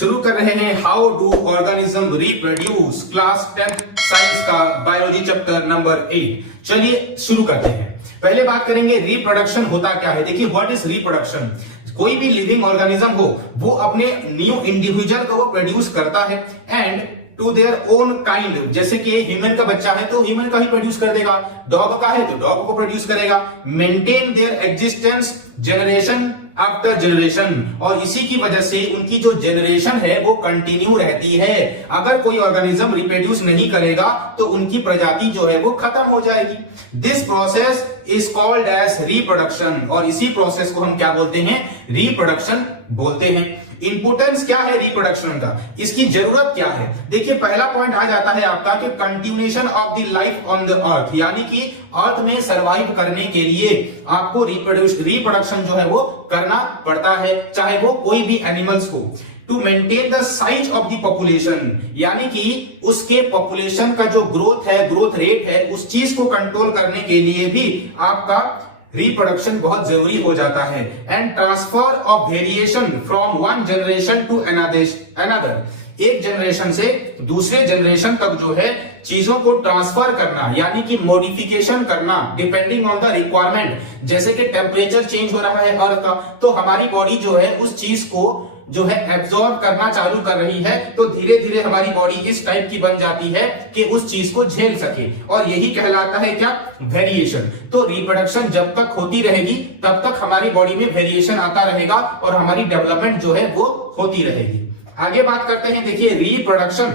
शुरू कर रहे हैं how do organism reproduce class 10 science का बायोलॉजी चैप्टर नंबर 8। चलिए शुरू करते हैं। पहले बात करेंगे रिप्रोडक्शन होता क्या है। देखिए व्हाट इज रिप्रोडक्शन। कोई भी लिविंग ऑर्गेनिज्म हो वो अपने न्यू इंडिविजुअल को वो प्रोड्यूस करता है and to their own kind. जैसे कि ह्यूमन का बच्चा है तो ह्यूमन का ही प्रोड्यूस कर देगा, डॉग का है तो डॉग को प्रोड्यूस करेगा। Maintain their existence generation after generation, और इसी की वजह से उनकी जो जनरेशन है वो कंटिन्यू रहती है। अगर कोई ऑर्गेनिज्म रिप्रोड्यूस नहीं करेगा तो उनकी प्रजाति जो है वो खत्म हो जाएगी। This process is called as reproduction, और इसी प्रोसेस को हम क्या बोलते हैं, रिप्रोडक्शन बोलते हैं। इंपोर्टेंस क्या है रिप्रोडक्शन का, इसकी जरूरत क्या है। देखिए पहला पॉइंट आ जाता है आपका कि continuation of the life on the earth, यानी कि अर्थ में सरवाइव करने के लिए आपको रिप्रोडक्शन जो है वो करना पड़ता है, चाहे वो कोई भी एनिमल्स हो। To maintain the size of the population, यानी कि उसके पॉपुलेशन का जो ग्रोथ है, ग्रोथ रेट है, उस चीज को कंट्रोल करने के लिए भी आपका रिप्रोडक्शन बहुत जरूरी हो जाता है। And transfer of variation from one generation to another, एक जनरेशन से दूसरे जनरेशन तक जो है चीजों को ट्रांसफर करना, यानी कि मॉडिफिकेशन करना डिपेंडिंग ऑन द रिक्वायरमेंट। जैसे कि टेम्परेचर चेंज हो रहा है अर्थ का, तो हमारी बॉडी जो है उस चीज को जो है एब्जॉर्ब करना चालू कर रही है, तो धीरे धीरे हमारी बॉडी इस टाइप की बन जाती है कि उस चीज को झेल सके, और यही कहलाता है क्या, वेरिएशन। तो रिप्रोडक्शन जब तक होती रहेगी तब तक हमारी बॉडी में वेरिएशन आता रहेगा और हमारी डेवलपमेंट जो है वो होती रहेगी। आगे बात करते हैं। देखिए रिप्रोडक्शन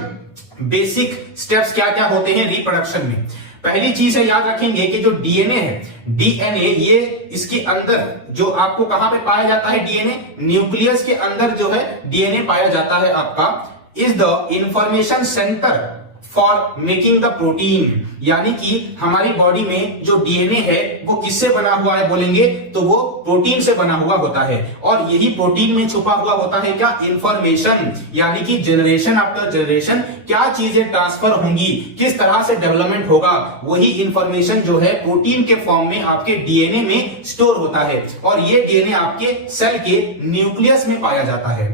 बेसिक स्टेप्स क्या क्या होते हैं रिप्रोडक्शन में। पहली चीज है, याद रखेंगे कि जो डीएनए है, डीएनए ये इसके अंदर जो आपको कहां पे पाया जाता है, डीएनए न्यूक्लियस के अंदर जो है डीएनए पाया जाता है आपका। Is the information centre for making the protein, यानी कि हमारी बॉडी में जो डीएनए है वो किससे बना हुआ है बोलेंगे तो वो प्रोटीन से बना हुआ होता है, और यही प्रोटीन में छुपा हुआ होता है क्या, इंफॉर्मेशन, यानी कि जनरेशन आफ्टर जनरेशन क्या चीजें ट्रांसफर होंगी, किस तरह से डेवलपमेंट होगा, वही इंफॉर्मेशन जो है प्रोटीन के फॉर्म में आपके डीएनए में स्टोर होता है, और ये डीएनए आपके सेल के न्यूक्लियस में पाया जाता है।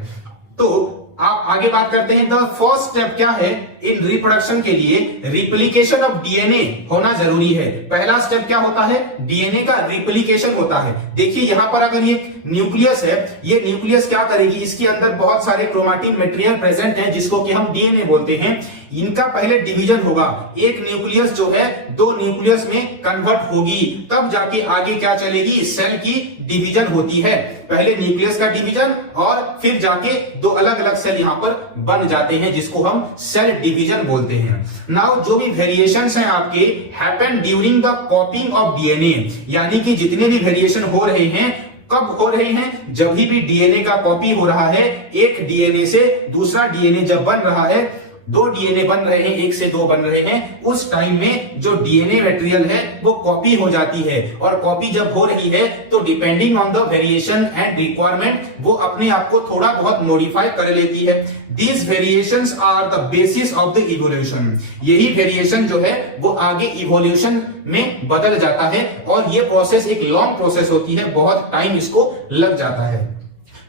तो आप आगे बात करते हैं। द फर्स्ट स्टेप क्या है इन रिप्रोडक्शन के लिए, रिप्लिकेशन ऑफ डीएनए होना जरूरी है। पहला स्टेप क्या होता है, डीएनए का रिप्लिकेशन होता है। देखिए यहां पर अगर ये न्यूक्लियस है, ये न्यूक्लियस क्या करेगी, इसके अंदर बहुत सारे क्रोमैटिन मटेरियल प्रेजेंट है जिसको कि हम डीएनए बोलते हैं। इनका पहले डिवीजन होगा, एक न्यूक्लियस जो है दो न्यूक्लियस में कन्वर्ट होगी, तब जाके आगे क्या चलेगी, सेल की डिवीजन होती है। पहले न्यूक्लियस का डिवीजन और फिर जाके दो अलग अलग सेल यहां पर बन जाते हैं जिसको हम सेल डिवीजन बोलते हैं। नाउ जो भी वेरिएशंस हैं आपके happen during the कॉपिंग of DNA, यानी कि जितने भी वेरिएशन हो रहे हैं कब हो रहे हैं, जब भी डीएनए का कॉपी हो रहा है, एक डीएनए से दूसरा डीएनए जब बन रहा है, दो डीएनए बन रहे हैं, एक से दो बन रहे हैं, उस टाइम में जो डीएनए मटेरियल है वो कॉपी हो जाती है, और कॉपी जब हो रही है तो depending on the variation and requirement वो अपने आप को थोड़ा बहुत मॉडिफाई कर लेती है। These variations are the basis of the evolution, यही वेरिएशन जो है वो आगे इवोल्यूशन में बदल जाता है, और ये प्रोसेस एक लॉन्ग प्रोसेस होती है, बहुत टाइम इसको लग जाता है।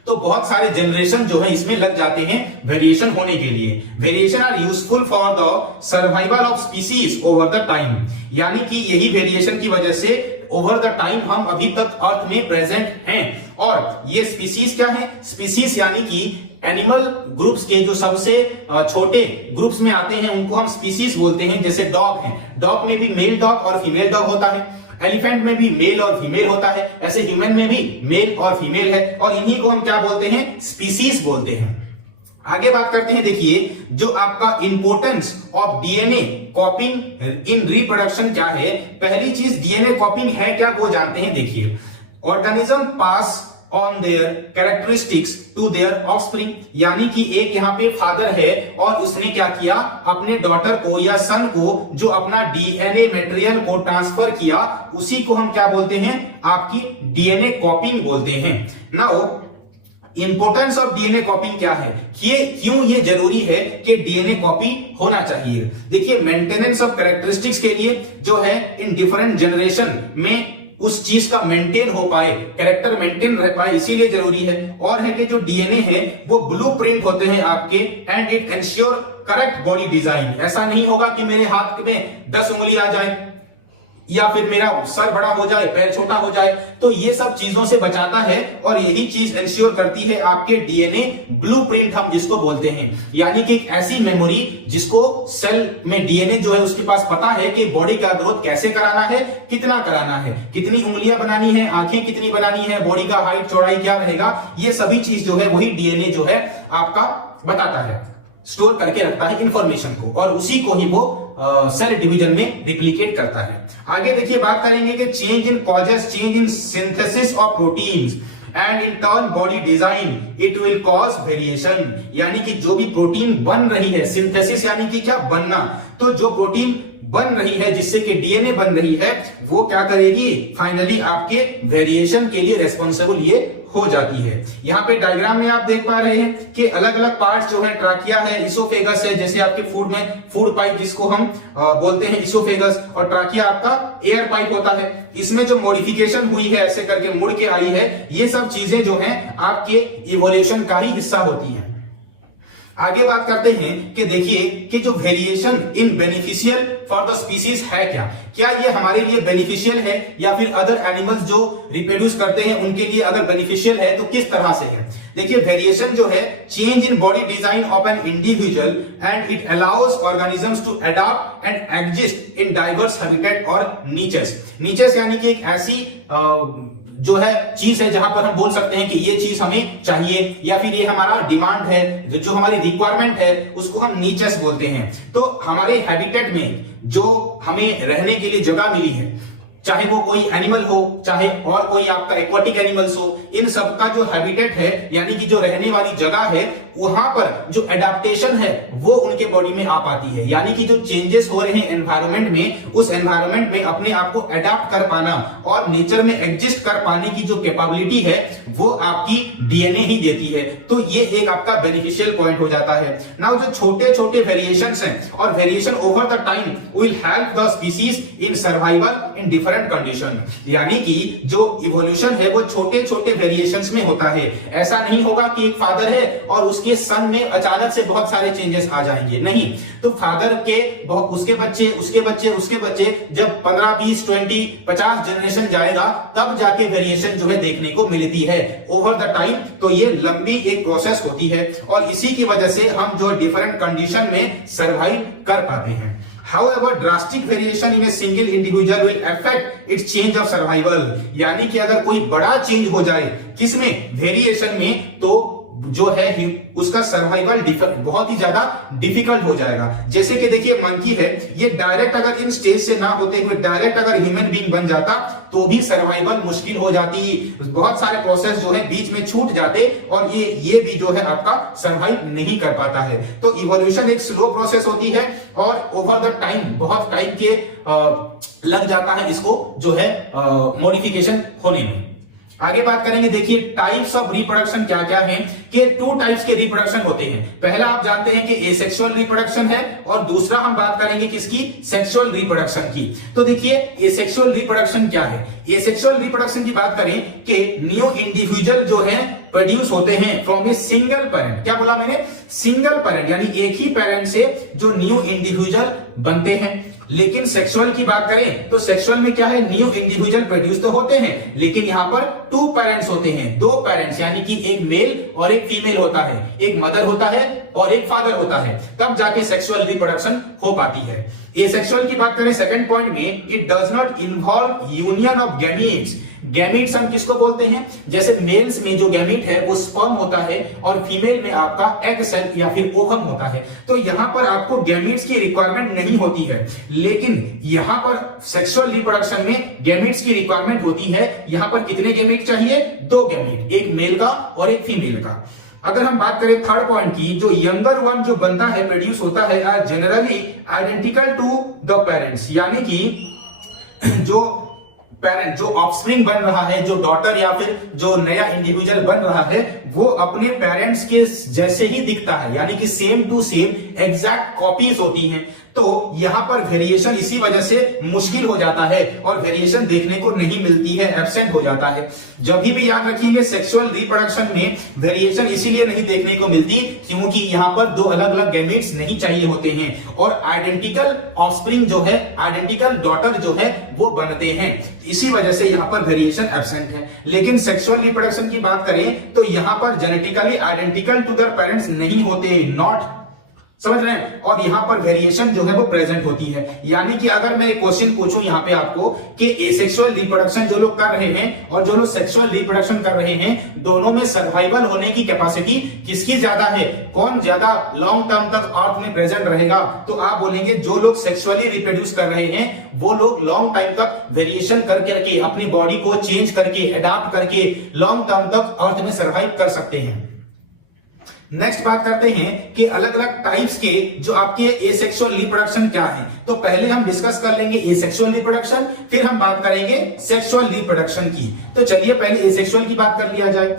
तो बहुत सारे जनरेशन जो है इसमें लग जाते हैं वेरिएशन होने के लिए। Variation are useful for the survival of species over the time, यानी कि यही वेरिएशन की वजह से ओवर द टाइम हम अभी तक अर्थ में प्रेजेंट हैं। और ये स्पीसीज क्या है, स्पीसीज यानी कि एनिमल ग्रुप्स के जो सबसे छोटे ग्रुप्स में आते हैं उनको हम स्पीसीज बोलते हैं। जैसे डॉग है, डॉग में भी मेल डॉग और फीमेल डॉग होता है, एलिफेंट में भी मेल और फीमेल होता है, ऐसे ह्यूमन में भी मेल और फीमेल है, और इन्हीं को हम क्या बोलते हैं, स्पीसीज बोलते हैं। आगे बात करते हैं। देखिए जो आपका importance of DNA कॉपिंग in reproduction क्या है। पहली चीज डीएनए कॉपिंग है क्या वो जानते हैं। देखिए organism pass on their characteristics to their offspring, यानी कि एक यहाँ पे फादर है और उसने क्या किया, अपने डॉटर को या सन को जो अपना डीएनए मटेरियल को ट्रांसफर किया, उसी को हम क्या बोलते हैं, आपकी डीएनए कॉपिंग बोलते हैं। नाउ इंपोर्टेंस ऑफ डीएनए कॉपिंग क्या है, क्यों ये जरूरी है कि डीएनए कॉपी होना चाहिए। देखिए मेंटेनेंस ऑफ कैरेक्टरिस्टिक्स के लिए जो है इन डिफरेंट जनरेशन में उस चीज का मेंटेन हो पाए, कैरेक्टर मेंटेन रह पाए, इसीलिए जरूरी है। और है कि जो डीएनए है वो ब्लूप्रिंट होते हैं आपके, and it ensure correct body design. ऐसा नहीं होगा कि मेरे हाथ में 10 उंगली आ जाए या फिर मेरा सर बड़ा हो जाए, पैर छोटा हो जाए, तो ये सब चीजों से बचाता है और यही चीज इंश्योर करती है आपके डीएनए ब्लूप्रिंट हम जिसको बोलते हैं। यानी कि एक ऐसी मेमोरी जिसको सेल में डीएनए जो है उसके पास पता है कि बॉडी का ग्रोथ कैसे कराना है, कितना कराना है, कितनी उंगलियां बनानी है, आंखें कितनी बनानी है, बॉडी का हाइट चौड़ाई क्या रहेगा, ये सभी चीज जो है वही डीएनए जो है आपका बताता है, स्टोर करके रखता है इंफॉर्मेशन को, और उसी को ही वो सेल डिवीजन में रिप्लिकेट करता है। आगे देखिए बात करेंगे कि change in causes change in synthesis of proteins and in turn body design it will cause variation. यानी कि जो भी प्रोटीन बन रही है, सिंथेसिस यानी कि क्या बनना, तो जो प्रोटीन बन रही है जिससे कि डीएनए बन रही है वो क्या करेगी, फाइनली आपके वेरिएशन के लिए रेस्पॉन्सिबल ये हो जाती है। यहाँ पे डायग्राम में आप देख पा रहे हैं कि अलग अलग पार्ट्स जो है, ट्राकिया है, इसोफेगस है, जैसे आपके फूड में फूड पाइप जिसको हम बोलते हैं इसोफेगस, और ट्राकिया आपका एयर पाइप होता है। इसमें जो मॉडिफिकेशन हुई है, ऐसे करके मुड़ के आई है, ये सब चीजें जो हैं आपके इवोल्यूशन का ही हिस्सा होती हैं। आगे बात करते हैं कि देखिए कि जो variation in beneficial for the species है क्या ये हमारे लिए बेनिफिशियल है, या फिर अदर एनिमल्स जो रिप्रोड्यूस करते हैं उनके लिए अगर बेनिफिशियल है तो किस तरह से है। देखिए वेरिएशन जो है change in body design of an individual and it allows organisms to adopt and exist in diverse habitat और नीचेस। नीचेस यानी कि एक ऐसी जो है चीज है जहां पर हम बोल सकते हैं कि ये चीज हमें चाहिए, या फिर ये हमारा डिमांड है, जो हमारी रिक्वायरमेंट है उसको हम नीचेस बोलते हैं। तो हमारे हैबिटेट में जो हमें रहने के लिए जगह मिली है, चाहे वो कोई एनिमल हो, चाहे और कोई आपका एक्वाटिक एनिमल्स हो, इन सब का जो हैबिटेट है यानी कि जो रहने वाली जगह है, वहां पर जो एडाप्टेशन है वो उनके बॉडी में आ पाती है। यानी कि जो चेंजेस हो रहे हैं एनवायरमेंट में, उस एनवायरमेंट में अपने आप को अडॉप्ट कर पाना और नेचर में एग्जिस्ट कर पाने की जो कैपेबिलिटी है वो आपकी डीएनए ही देती है। तो ये एक आपका बेनिफिशियल पॉइंट हो जाता है। नाउ जो छोटे छोटे वेरिएशंस हैं और variation over the time will help the species in survival in different condition. यानी कि जो इवोल्यूशन है वो छोटे छोटे वेरिएशंस में होता है। ऐसा नहीं होगा कि एक फादर है और उसके सन में अचानक से बहुत सारे चेंजेस आ जाएंगे, नहीं। तो फादर के उसके बच्चे उसके बच्चे उसके बच्चे जब 15 20 20 50 जनरेशन जाएगा तब जाके वेरिएशन जो है देखने को मिलती है ओवर द टाइम। तो ये लंबी एक प्रोसेस होती है और इसी की वजह से हम जो डिफरेंट कंडीशन में सर्वाइव कर पाते हैं। However, drastic variation in a single individual will affect its change of survival। यानी कि अगर कोई बड़ा चेंज हो जाए किसमें, वेरिएशन में, तो जो है उसका सर्वाइवल बहुत ही ज्यादा डिफिकल्ट हो जाएगा। जैसे कि देखिए मंकी है, ये डायरेक्ट अगर इन स्टेज से ना होते हुए डायरेक्ट अगर ह्यूमन बीइंग बन जाता तो भी सर्वाइवल मुश्किल हो जाती। बहुत सारे प्रोसेस जो है बीच में छूट जाते और ये भी जो है आपका सर्वाइव नहीं कर पाता है। तो इवोल्यूशन एक स्लो प्रोसेस होती है और ओवर द टाइम बहुत टाइम के लग जाता है इसको जो है मॉडिफिकेशन होने में। आगे बात करेंगे, देखिए टाइप्स ऑफ रिप्रोडक्शन क्या क्या हैं, कि 2 टाइप्स के रिप्रोडक्शन होते हैं। पहला आप जानते हैं कि एसेक्सुअल रिप्रोडक्शन है और दूसरा हम बात करेंगे किसकी, सेक्सुअल रिप्रोडक्शन की। तो देखिए एसेक्सुअल रिप्रोडक्शन क्या है। एसेक्सुअल रिप्रोडक्शन की बात करें कि न्यू इंडिविजुअल जो है प्रोड्यूस होते हैं फ्रॉम ए सिंगल पेरेंट। क्या बोला मैंने, सिंगल पेरेंट, यानी एक ही पेरेंट से जो न्यू इंडिविजुअल बनते हैं। लेकिन सेक्सुअल की बात करें तो सेक्सुअल में क्या है, न्यू इंडिविजुअल प्रोड्यूस तो होते हैं लेकिन यहां पर 2 पेरेंट्स होते हैं, 2 पेरेंट्स, यानी कि एक मेल और एक फीमेल होता है, एक मदर होता है और एक फादर होता है, तब जाके सेक्सुअल रिप्रोडक्शन हो पाती है। एसेक्सुअल की बात करें सेकंड पॉइंट में, it does not involve union of gametes. Gametes हम किसको बोलते हैं, जैसे मेल्स में जो गैमीट है वो स्पर्म होता है और फीमेल में आपका एग सेल या फिर ओवम होता है। तो यहां पर आपको गैमीट्स की रिक्वायरमेंट नहीं होती है, लेकिन यहां पर सेक्सुअल रिप्रोडक्शन में गैमीट्स की रिक्वायरमेंट होती है। यहां पर कितने गैमीट चाहिए, 2 गैमीट, एक मेल का और एक फीमेल का। अगर हम बात करें थर्ड पॉइंट की, जो यंगर वन जो बनता है, प्रोड्यूस होता है, are generally identical to the parents. यानी कि जो पेरेंट, जो ऑफस्प्रिंग बन रहा है, जो डॉटर या फिर जो नया इंडिविजुअल बन रहा है, वो अपने पेरेंट्स के जैसे ही दिखता है, यानी कि same to same exact copies होती हैं। तो यहां पर वेरिएशन इसी वजह से मुश्किल हो जाता है और वेरिएशन देखने को नहीं मिलती है, एब्सेंट हो जाता है। जब भी याद रखिएगा सेक्सुअल रिप्रोडक्शन में वेरिएशन इसीलिए नहीं देखने को मिलती क्योंकि यहां पर दो अलग अलग गैमेट्स नहीं चाहिए होते हैं और आइडेंटिकल ऑफस्प्रिंग जो है, आइडेंटिकल डॉटर जो है वो बनते हैं। इसी वजह से यहां पर वेरिएशन एब्सेंट है। लेकिन सेक्सुअल रिप्रोडक्शन की बात करें तो यहां पर genetically identical to their parents नहीं होते, नॉट, समझ रहे हैं, और यहां पर वेरिएशन जो है वो प्रेजेंट होती है। यानी कि अगर मैं एक क्वेश्चन पूछूं यहां पे आपको कि एसेक्सुअल रिप्रोडक्शन जो लोग कर रहे हैं और जो लोग सेक्सुअल रिप्रोडक्शन कर रहे हैं, दोनों में सर्वाइवल होने की कैपेसिटी किसकी ज्यादा है, कौन ज्यादा लॉन्ग टर्म तक अर्थ में प्रेजेंट रहेगा, तो आप बोलेंगे जो लोग सेक्सुअली रिप्रोड्यूस कर रहे हैं वो लोग लॉन्ग टाइम तक वेरिएशन करके अपनी बॉडी को चेंज करके अडॉप्ट करके लॉन्ग टर्म तक अर्थ में सर्वाइव कर सकते हैं। नेक्स्ट बात करते हैं कि अलग अलग टाइप्स के जो आपके एसेक्सुअल रिप्रोडक्शन क्या है। तो पहले हम डिस्कस कर लेंगे एसेक्सुअल रिप्रोडक्शन, फिर हम बात करेंगे सेक्सुअल रिप्रोडक्शन की। तो चलिए पहले एसेक्सुअल की बात कर लिया जाए।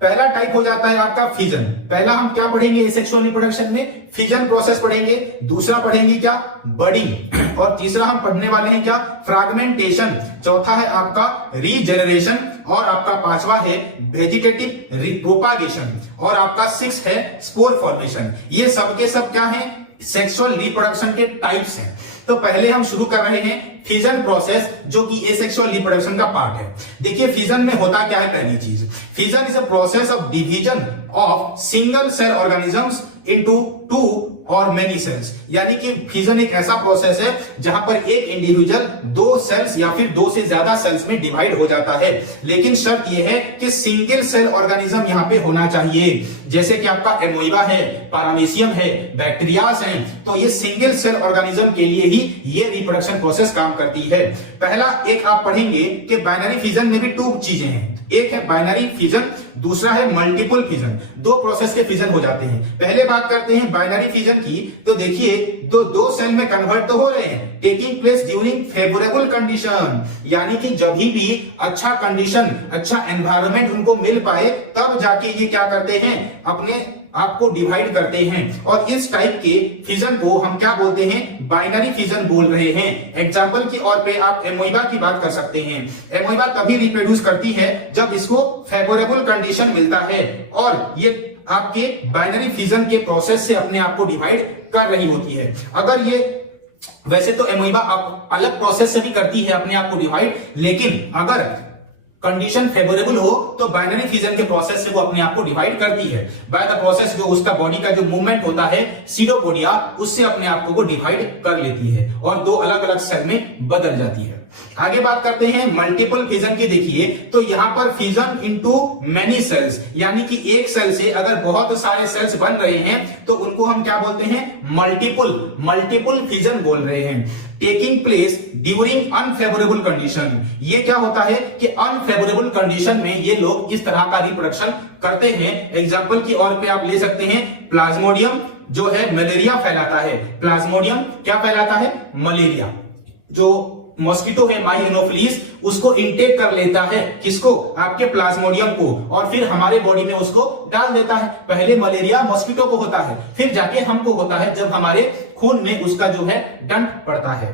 पहला टाइप हो जाता है आपका फिजन। पहला हम क्या पढ़ेंगे एसेक्सुअल रिप्रोडक्शन में, फिजन प्रोसेस पढ़ेंगे। दूसरा पढ़ेंगे क्या, बडिंग। और तीसरा हम पढ़ने वाले हैं क्या, फ्रैगमेंटेशन। चौथा है आपका रीजेनरेशन और आपका पांचवा है वेजिटेटिव प्रोपागेशन और आपका 6 है स्पोर फॉर्मेशन। ये सब के सब क्या है, सेक्सुअल रिप्रोडक्शन के टाइप्स हैं। तो पहले हम शुरू कर रहे हैं फिजन प्रोसेस, जो कि एसेक्सुअल रिप्रोडक्शन का पार्ट है। देखिए फिजन में होता क्या है, पहली चीज, fission is a process of division of single cell organisms into 2 or many sales. यानी कि फिजन एक ऐसा प्रोसेस है जहां पर एक इंडिविजुअल 2 सेल्स या फिर 2 से ज्यादा सेल्स में डिवाइड हो जाता है। लेकिन शर्त यह है कि सिंगल सेल ऑर्गेनिज्म यहां पे होना चाहिए, जैसे कि आपका एमोइबा है, पैरामीशियम है, बैक्टीरियाज हैं। तो ये सिंगल सेल ऑर्गेनिज्म के लिए ही ये रिप्रोडक्शन प्रोसेस काम करती है। पहला एक आप पढ़ेंगे कि बाइनरी फिजन में भी 2 चीजें हैं, एक है बाइनरी फिजन, दूसरा है मल्टीपल फिजन। 2 प्रोसेस के फिजन हो जाते हैं। पहले बात करते हैं बाइनरी फिजन की। तो देखिए दो सेल में कन्वर्ट तो हो रहे हैं, taking place during favourable condition. यानी कि जब भी अच्छा कंडीशन, अच्छा एनवायरनमेंट उनको मिल पाए तब जाके ये क्या करते हैं, अपने आपको डिवाइड करते हैं। और इस टाइप के फिजन को हम क्या बोलते हैं, बाइनरी फिजन बोल रहे हैं। एग्जांपल के तौर पे आप एमोइबा की बात कर सकते हैं। एमोइबा तभी रिप्रोड्यूस करती है जब इसको फेवरेबल कंडीशन मिलता है और ये आपके बाइनरी फिजन के प्रोसेस से अपने आप को डिवाइड कर रही होती है। अगर ये वैसे तो एमोइबा अलग प्रोसेस से भी करती है अपने आप को डिवाइड, लेकिन अगर कंडीशन फेवरेबल हो तो बाइनरी फिजन के प्रोसेस से वो अपने आप को डिवाइड करती है। बाय द प्रोसेस जो उसका बॉडी का जो मूवमेंट होता है सीडोपोडिया, उससे अपने आप को वो डिवाइड कर लेती है और 2 अलग अलग सेल में बदल जाती है। आगे बात करते हैं मल्टीपल फिजन की। देखिए तो यहां पर फिजन इनटू मेनी सेल्स, यानी कि एक सेल से अगर बहुत सारे सेल्स बन रहे हैं तो उनको हम क्या बोलते हैं, मल्टीपल फिजन बोल रहे हैं। Taking place during unfavourable condition. ये क्या होता है कि अनफेवरेबल कंडीशन में ये लोग इस तरह का रिप्रोडक्शन करते हैं। एग्जांपल की ओर पे आप ले सकते हैं प्लाज्मोडियम जो है मलेरिया फैलाता है। प्लाज्मोडियम क्या फैलाता है, मलेरिया। जो मॉस्किटो है माई एनोफिलीज, उसको इनटेक कर लेता है, किसको, आपके प्लाज्मोडियम को, और फिर हमारे बॉडी में उसको डाल देता है। पहले मलेरिया मॉस्किटो को होता है, फिर जाके हमको होता है जब हमारे खून में उसका जो है डंक पड़ता है।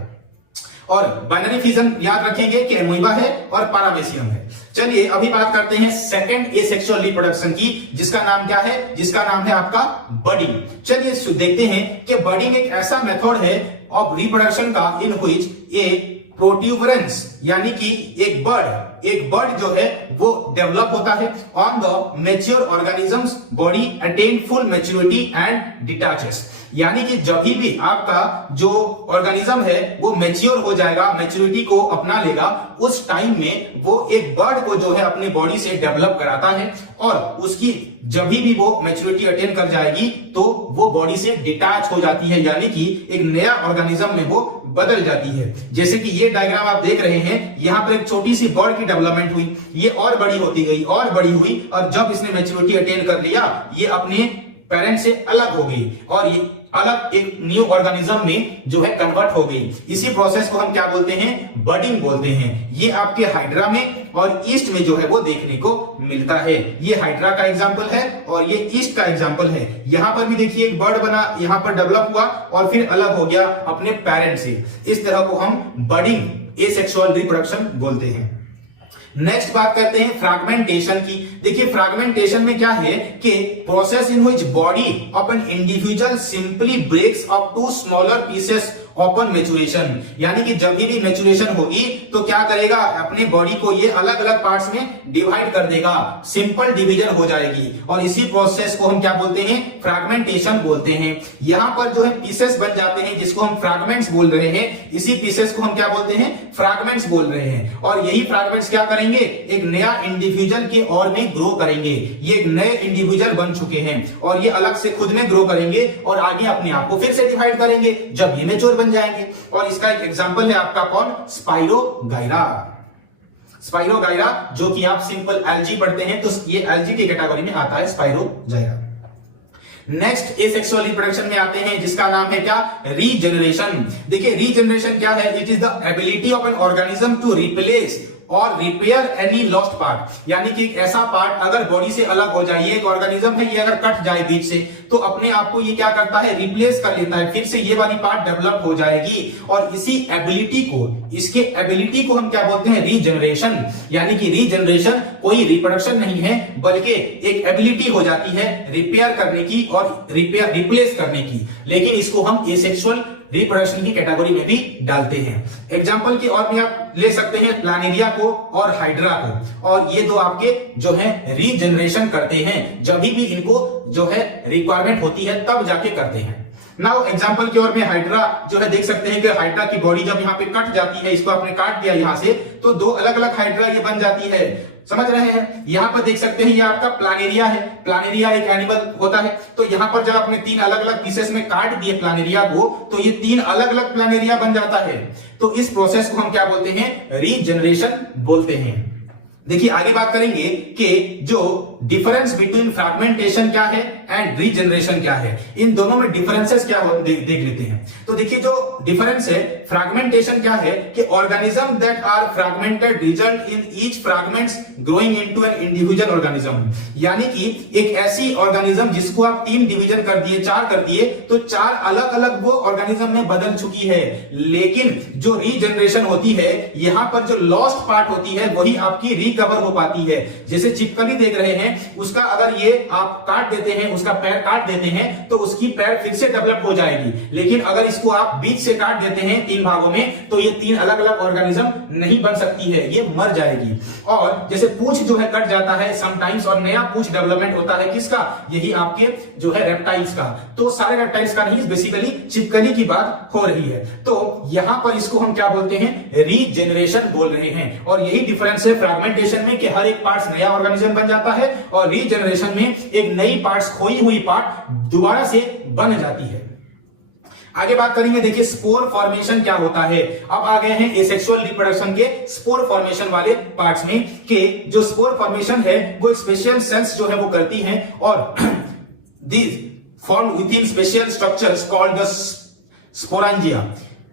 और बाइनरी फिजन याद रखेंगे कि एमोइबा है और पैरामीशियम है। चलिए अभी बात करते हैं सेकंड एसेक्सुअल रिप्रोडक्शन की, जिसका नाम क्या है, जिसका नाम है आपका बडिंग। चलिए देखते हैं कि बडिंग एक ऐसा मेथड है ऑफ रिप्रोडक्शन का इन व्हिच ए प्रोट्यूबरेंस, यानी कि एक बर्ड जो है वो डेवलप होता है on the mature organisms body attain full maturity and detaches. यानी कि जब भी आपका जो ऑर्गेनिज्म है वो मैच्योर हो जाएगा, मैच्योरिटी को अपना लेगा, उस टाइम में वो एक बर्ड को जो है अपने बॉडी से डेवलप कराता है और उसकी जब भी वो मैच्योरिटी अटेन कर जाएगी तो वो बॉडी से डिटैच हो जाती है, यानी कि एक नया ऑर्गेनिज्म में वो बदल जाती है। जैसे कि ये डायग्राम आप देख रहे हैं, यहां पर एक छोटी सी बर्ड की डेवलपमेंट हुई, ये और बड़ी होती गई और बड़ी हुई, और जब इसने मैच्योरिटी अटेन कर लिया ये अपने पेरेंट से अलग हो गई और ये अलग एक न्यू ऑर्गेनिज्म में जो है कन्वर्ट हो गई। इसी प्रोसेस को हम क्या बोलते हैं, बडिंग बोलते हैं। ये आपके हाइड्रा में और ईस्ट में जो है वो देखने को मिलता है। ये हाइड्रा का एग्जांपल है और ये ईस्ट का एग्जांपल है। यहां पर भी देखिए एक बर्ड बना, यहां पर डेवलप हुआ और फिर अलग हो गया अपने पेरेंट से। इस तरह को हम बडिंग एसेक्सुअल रिप्रोडक्शन बोलते हैं। नेक्स्ट बात करते हैं फ्रैगमेंटेशन की। देखिए फ्रैगमेंटेशन में क्या है कि process in which body of an individual simply breaks up to smaller pieces upon maturation, यानी कि जब भी मैच्योरेशन होगी तो क्या करेगा, अपने बॉडी को ये अलग अलग पार्ट्स में डिवाइड कर देगा, सिंपल डिवीजन हो जाएगी और इसी प्रोसेस को हम क्या बोलते हैं, फ्रैगमेंटेशन बोलते हैं। यहां पर जो है पीसेस बन जाते हैं जिसको हम फ्रैगमेंट्स बोल रहे हैं। इसी पीसेस को हम क्या बोलते हैं, फ्रैगमेंट्स बोल रहे हैं। और यही फ्रैगमेंट्स क्या करेंगे, एक नया इंडिविजुअल की ओर में ग्रो करेंगे। ये एक नए इंडिविजुअल बन चुके हैं और ये अलग से खुद में ग्रो करेंगे और आगे अपने आप को फिर से डिवाइड करेंगे जब ये मैच्योर बन जाएंगे। और इसका एक एग्जांपल है आपका कौन, स्पाइरोगाइरा। स्पाइरोगाइरा जो कि आप सिंपल एल्गी पढ़ते हैं तो ये एल्गी की कैटेगरी में आता है स्पाइरोगाइरा। नेक्स्ट एसेक्सुअल रिप्रोडक्शन में आते हैं जिसका नाम है क्या, रीजनरेशन। देखिए रीजनरेशन क्या है, it is the ability of an organism to replace or repair any lost part, यानी कि एक ऐसा पार्ट अगर बॉडी से अलग हो जाए, एक ऑर्गेनिज्म है ये अगर कट जाए बीच से तो अपने आप को ये क्या करता है, रिप्लेस कर लेता है, फिर से ये वाली पार्ट डेवलप हो जाएगी। और इसी एबिलिटी को, इसके एबिलिटी को हम क्या बोलते हैं, रीजनरेशन। यानी कि रीजनरेशन कोई रिप्रोडक्शन नहीं है बल्कि एक एबिलिटी हो जाती है रिपेयर करने की और रिप्लेस करने की, लेकिन इसको हम एसेक्सुअल रिप्रोडक्शन की कैटेगरी में भी डालते हैं। एग्जांपल की और भी आप ले सकते हैं प्लानेरिया को और हाइड्रा को, और ये दो आपके जो है रीजनरेशन करते हैं, जब भी इनको जो है रिक्वायरमेंट होती है तब जाके करते हैं। नाउ एग्जांपल की ओर में हाइड्रा जो है देख सकते हैं कि हाइड्रा की बॉडी जब यहाँ पे कट जाती है, इसको आपने काट दिया यहाँ से, तो दो अलग अलग हाइड्रा ये बन जाती है। समझ रहे हैं, यहाँ पर देख सकते हैं ये आपका प्लानेरिया है। प्लानेरिया एक एनिमल होता है, तो यहाँ पर जब आपने तीन अलग अलग पीसेस में काट दिए प्लानेरिया को, तो ये तीन अलग अलग प्लानेरिया बन जाता है। तो इस प्रोसेस को हम क्या बोलते हैं, रीजनरेशन बोलते हैं। देखिए आगे बात करेंगे कि जो डिफरेंस बिटवीन फ्रैगमेंटेशन क्या है एंड रीजनरेशन क्या है, इन दोनों में डिफरेंसेस क्या हो देख लेते हैं। तो देखिए जो डिफरेंस है, फ्रैगमेंटेशन क्या है कि organism that are fragmented result in each fragments growing into an individual organism, यानी कि एक ऐसी ऑर्गेनिज्म जिसको आप तीन डिवीजन कर दिए, चार कर दिए, तो चार अलग अलग वो ऑर्गेनिज्म में बदल चुकी है। लेकिन जो रीजनरेशन होती है, यहां पर जो लॉस्ट पार्ट होती है वही आपकी रिकवर हो पाती है। जैसे छिपकली देख रहे हैं, उसका अगर ये आप काट देते हैं, उसका पैर काट देते हैं, तो उसकी पैर फिर से डेवलप हो जाएगी। लेकिन अगर इसको आप बीच से काट देते हैं तीन भागों में, तो ये तीन अलग अलग ऑर्गेनिज्म नहीं बन सकती है, ये मर जाएगी। और जैसे पूंछ जो है कट जाता है समटाइम्स और नया पूंछ डेवलपमेंट होता है किसका, यही आपके जो है रेप्टाइल्स का। तो सारे रेप्टाइल्स का नहीं, बेसिकली छिपकली की बात हो रही है। तो यहां पर इसको हम क्या बोलते हैं, रीजनरेशन बोल रहे हैं। और यही डिफरेंस है फ्रैगमेंटेशन में कि हर एक पार्ट्स नया ऑर्गेनिज्म बन जाता है, और रीजनरेशन में एक नई पार्ट्स, खोई हुई पार्ट दोबारा से बन जाती है। आगे बात करेंगे, देखिए स्पोर फॉर्मेशन क्या होता है। अब आ गए हैं एसेक्सुअल रिप्रोडक्शन के स्पोर फॉर्मेशन वाले पार्ट्स में, कि जो स्पोर फॉर्मेशन है वो स्पेशल सेल्स जो है वो करती हैं और these form with in special structures called the sporangia.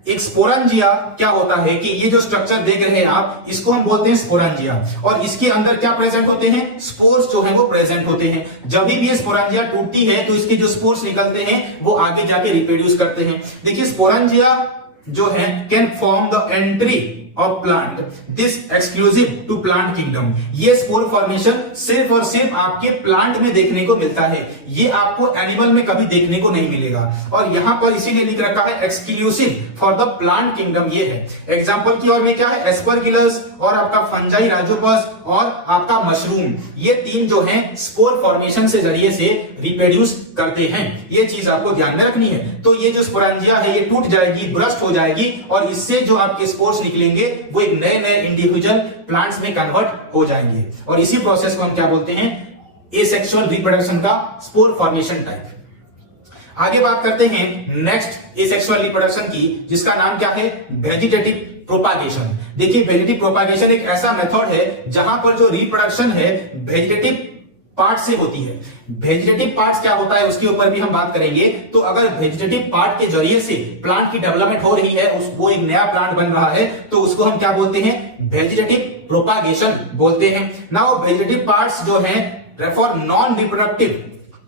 एक स्पोरेंजिया क्या होता है कि ये जो स्ट्रक्चर देख रहे हैं आप, इसको हम बोलते हैं स्पोरेंजिया। और इसके अंदर क्या प्रेजेंट होते हैं, स्पोर्स जो है वो प्रेजेंट होते हैं। जब भी ये स्पोरेंजिया टूटती है तो इसके जो स्पोर्स निकलते हैं वो आगे जाके रिप्रोड्यूस करते हैं। देखिए स्पोरेंजिया जो है can form the entry of plant, this exclusive to plant kingdom. ये स्पोर फॉर्मेशन सिर्फ और सिर्फ आपके प्लांट में देखने को मिलता है, ये आपको एनिमल में कभी देखने को नहीं मिलेगा। और यहां पर इसीलिए लिख रखा है exclusive for the plant kingdom. ये है एग्जांपल की ओर में क्या है, एस्परगिलस और आपका फंजाई राइजोपस और आपका मशरूम, ये तीन जो हैं स्पोर फॉर्मेशन से जरिए से रिप्रोड्यूस करते हैं। ये चीज आपको ध्यान में रखनी है। तो ये जो स्पोरेंजिया है ये टूट जाएगी, ब्रस्ट हो जाएगी, और इससे जो आपके स्पोर्स निकलेंगे वो एक नए नए इंडिविजुअल प्लांट्स में कन्वर्ट हो जाएंगे। और इसी प्रोसेस को हम क्या बोलते हैं, एसेक्सुअल रिप्रोडक्शन का स्पोर फॉर्मेशन टाइप। आगे बात करते हैं नेक्स्ट एसेक्सुअल रिप्रोडक्शन की, जिसका नाम क्या है, वेजिटेटिव प्रोपागेशन। देखिए वेजिटेटिव प्रोपागेशन एक ऐसा मेथड है जहां पर जो रिप्रोडक्शन है वेजिटेटिव पार्ट से होती है। वेजिटेटिव पार्ट्स क्या होता है उसके ऊपर भी हम बात करेंगे। तो अगर वेजिटेटिव पार्ट के जरिए से प्लांट की डेवलपमेंट हो रही है, वो एक नया प्लांट बन रहा है, तो उसको हम क्या बोलते हैं? वेजिटेटिव प्रोपागेशन बोलते हैं। नाउ वेजिटेटिव पार्ट्स जो हैं रेफर नॉन रिप्रोडक्टिव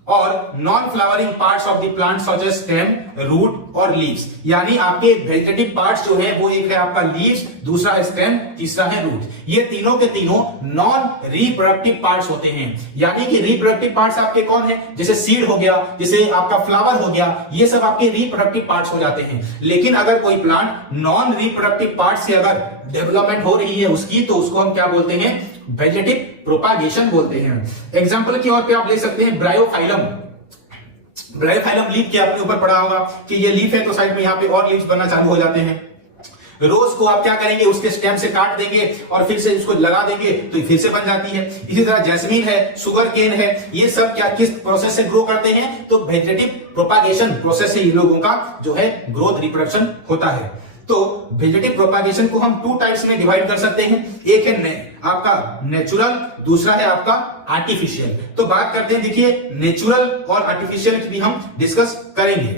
और non flowering parts of the plant such as stem, root और लीव्स। यानी आपके वेजिटेटिव पार्ट्स जो है वो एक है आपका लीव्स, दूसरा है स्टेम, तीसरा है रूट। ये तीनों के तीनों नॉन रिप्रोडक्टिव पार्ट्स होते हैं। यानी कि रिप्रोडक्टिव पार्ट्स आपके कौन है? जैसे सीड हो गया, जैसे आपका फ्लावर हो गया, ये सब आपके रिप्रोडक्टिव पार्ट्स हो जाते हैं। लेकिन अगर कोई प्लांट नॉन रिप्रोडक्टिव पार्ट से अगर डेवलपमेंट हो रही है उसकी, तो उसको हम क्या बोलते हैं? वेजिटेटिव प्रोपागेशन बोलते हैं। एग्जांपल के तौर पे आप ले सकते हैं ब्रायोफाइलम। ब्रायोफाइलम लीफ के आपने ऊपर पढ़ा होगा कि ये लीफ है तो साइड में यहाँ पे और लीव्स बनना चालू हो जाते हैं। रोज को आप क्या करेंगे? उसके स्टेम से काट देंगे और फिर से इसको लगा देंगे तो फिर से बन जाती है। इसी तरह जैस्मीन है, शुगर केन है, ये सब क्या किस प्रोसेस से ग्रो करते हैं? तो वेजिटेटिव प्रोपागेशन प्रोसेस से इन लोगों का जो है ग्रोथ रिप्रोडक्शन होता है। तो वेजिटेटिव प्रोपागेशन को हम टू टाइप्स में डिवाइड कर सकते हैं। एक है आपका नेचुरल, दूसरा है आपका आर्टिफिशियल। तो बात करते हैं, देखिए नेचुरल और आर्टिफिशियल की भी हम डिस्कस करेंगे।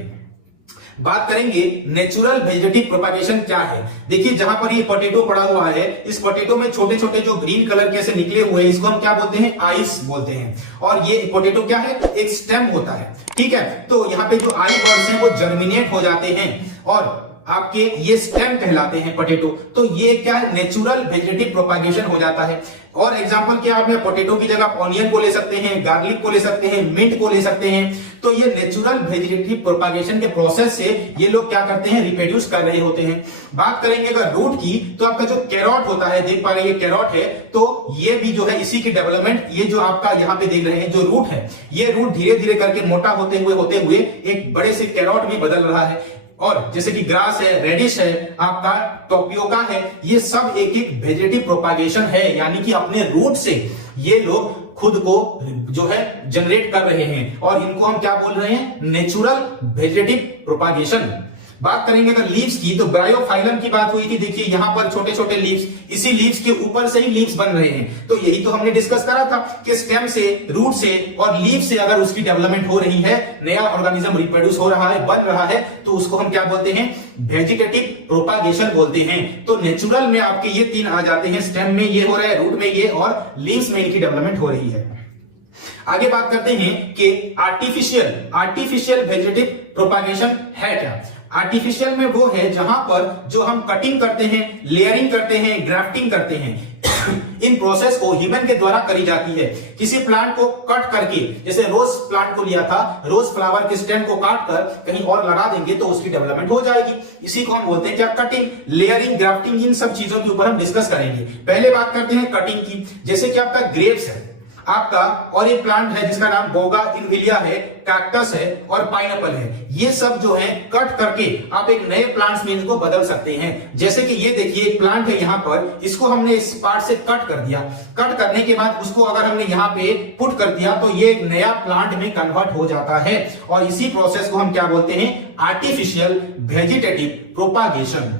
बात करेंगे नेचुरल वेजिटेटिव प्रोपागेशन क्या है। देखिए जहां पर ये पोटैटो पड़ा हुआ है, इस पोटैटो में छोटे छोटे जो ग्रीन कलर के ऐसे निकले हुए हैं, इसको हम क्या बोलते हैं? आइस बोलते हैं। और ये पोटैटो क्या है? एक स्टेम होता है, ठीक है। तो यहाँ पे जो आई बर्ड्स हैं वो जर्मिनेट हो जाते हैं और आपके ये स्टेम कहलाते हैं पोटैटो। तो ये क्या है? नेचुरल वेजिटेटिव प्रोपागेशन हो जाता है। और एग्जांपल क्या आप पोटैटो की जगह ऑनियन को ले सकते हैं, गार्लिक को ले सकते हैं, मिंट को ले सकते हैं। तो ये नेचुरल वेजिटेटिव प्रोपागेशन के प्रोसेस से ये लोग क्या करते हैं? रिप्रोड्यूस कर रहे होते हैं। बात करेंगे अगर रूट की, तो आपका जो कैरोट होता है, देख पा रहे हैं ये कैरोट है, तो ये भी जो है इसी की डेवलपमेंट, ये जो आपका यहाँ पे देख रहे हैं जो रूट है, ये रूट धीरे धीरे करके मोटा होते हुए एक बड़े से कैरोट में बदल रहा है। और जैसे कि ग्रास है, रेडिश है, आपका टोपियोका है, ये सब एक एक वेजिटेटिव प्रोपागेशन है। यानी कि अपने रूट से ये लोग खुद को जो है जनरेट कर रहे हैं और इनको हम क्या बोल रहे हैं? Natural vegetative propagation. बात करेंगे अगर लीव्स की, तो ब्रायोफाइलम की बात हुई थी। देखिए यहां पर छोटे छोटे लीव्स, इसी लीव्स के ऊपर से ही लीव्स बन रहे हैं। तो यही तो हमने डिस्कस करा था कि स्टेम से, रूट से और लीव से अगर उसकी डेवलपमेंट हो रही है, नया ऑर्गेनिज्म रिप्रोड्यूस हो रहा है, बन रहा है, तो उसको हम क्या बोलते हैं? वेजिटेटिव प्रोपागेशन बोलते हैं। तो नेचुरल में आपके ये तीन आ जाते हैं, स्टेम में ये हो रहा है, रूट में ये, और लीव्स में इनकी डेवलपमेंट हो रही है। आगे बात करते हैं कि आर्टिफिशियल वेजिटेटिव प्रोपागेशन है क्या। आर्टिफिशियल में वो है जहां पर जो हम कटिंग करते हैं, लेयरिंग करते हैं, ग्राफ्टिंग करते हैं। इन प्रोसेस को ह्यूमन के द्वारा करी जाती है। किसी प्लांट को कट करके, जैसे रोज प्लांट को लिया था, रोज फ्लावर के स्टेम को काट कर कहीं और लगा देंगे तो उसकी डेवलपमेंट हो जाएगी। इसी को हम बोलते हैं क्या? Cutting, layering, grafting. इन सब चीजों के ऊपर हम डिस्कस करेंगे। पहले बात करते हैं कटिंग की। जैसे कि आपका ग्रेप्स है आपका, और एक प्लांट है जिसका नाम बोगा इनविलिया है, कैक्टस है और पाइनएप्पल है। ये सब जो है कट करके आप एक नए प्लांट्स में इनको बदल सकते हैं। जैसे कि ये देखिए एक प्लांट है यहाँ पर, इसको हमने इस पार्ट से कट कर दिया। कट करने के बाद उसको अगर हमने यहाँ पे पुट कर दिया तो ये एक नया प्लांट में कन्वर्ट हो जाता है। और इसी प्रोसेस को हम क्या बोलते हैं? Artificial vegetative propagation.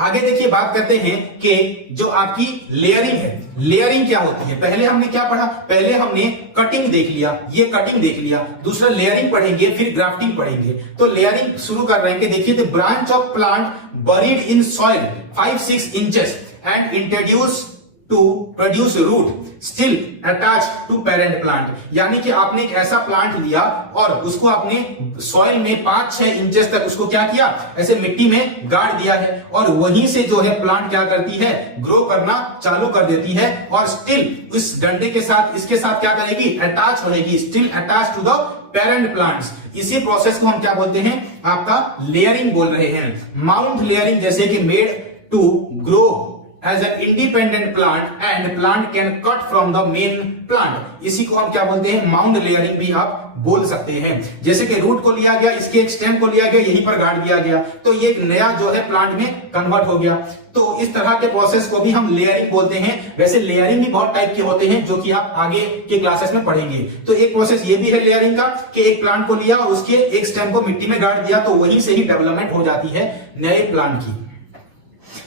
आगे देखिए बात करते हैं कि जो आपकी लेयरिंग है, लेयरिंग क्या होती है। पहले हमने क्या पढ़ा? पहले हमने कटिंग देख लिया, ये कटिंग देख लिया। दूसरा लेयरिंग पढ़ेंगे, फिर ग्राफ्टिंग पढ़ेंगे। तो लेयरिंग शुरू कर रहे हैं कि देखिए the branch of plant buried in soil 5-6 inches and introduce to produce root still attach to parent plant. यानी कि आपने एक ऐसा प्लांट लिया और उसको आपने सॉइल में 5-6 इंचेस तक उसको क्या किया? ऐसे मिट्टी में गाड़ दिया है और वहीं से जो है प्लांट क्या करती है? ग्रो करना चालू कर देती है और स्टिल इस डंडे के साथ, इसके साथ क्या करेगी? अटैच रहेगी, still attach to the parent plants. इसी प्रोसेस को हम क्या बोलते हैं? आपका लेयरिंग बोल रहे हैं। माउंट लेयरिंग, जैसे कि made to grow as an independent plant and plant can cut from the main plant। इसी को हम क्या बोलते हैं? माउंट लेयरिंग भी आप बोल सकते हैं। जैसे कि रूट को लिया गया, इसके एक स्टेम को लिया गया, यहीं पर गाड़ दिया गया, तो ये एक नया जो है प्लांट में कन्वर्ट हो गया। तो इस तरह के प्रोसेस को भी हम लेयरिंग बोलते हैं। वैसे लेयरिंग भी बहुत टाइप के होते हैं जो कि आप आगे के क्लासेस में पढ़ेंगे। तो एक प्रोसेस ये भी है लेयरिंग का कि एक प्लांट को लिया और उसके एक स्टेम को मिट्टी में गाड़ दिया, तो वहीं से ही डेवलपमेंट हो जाती है नए प्लांट की।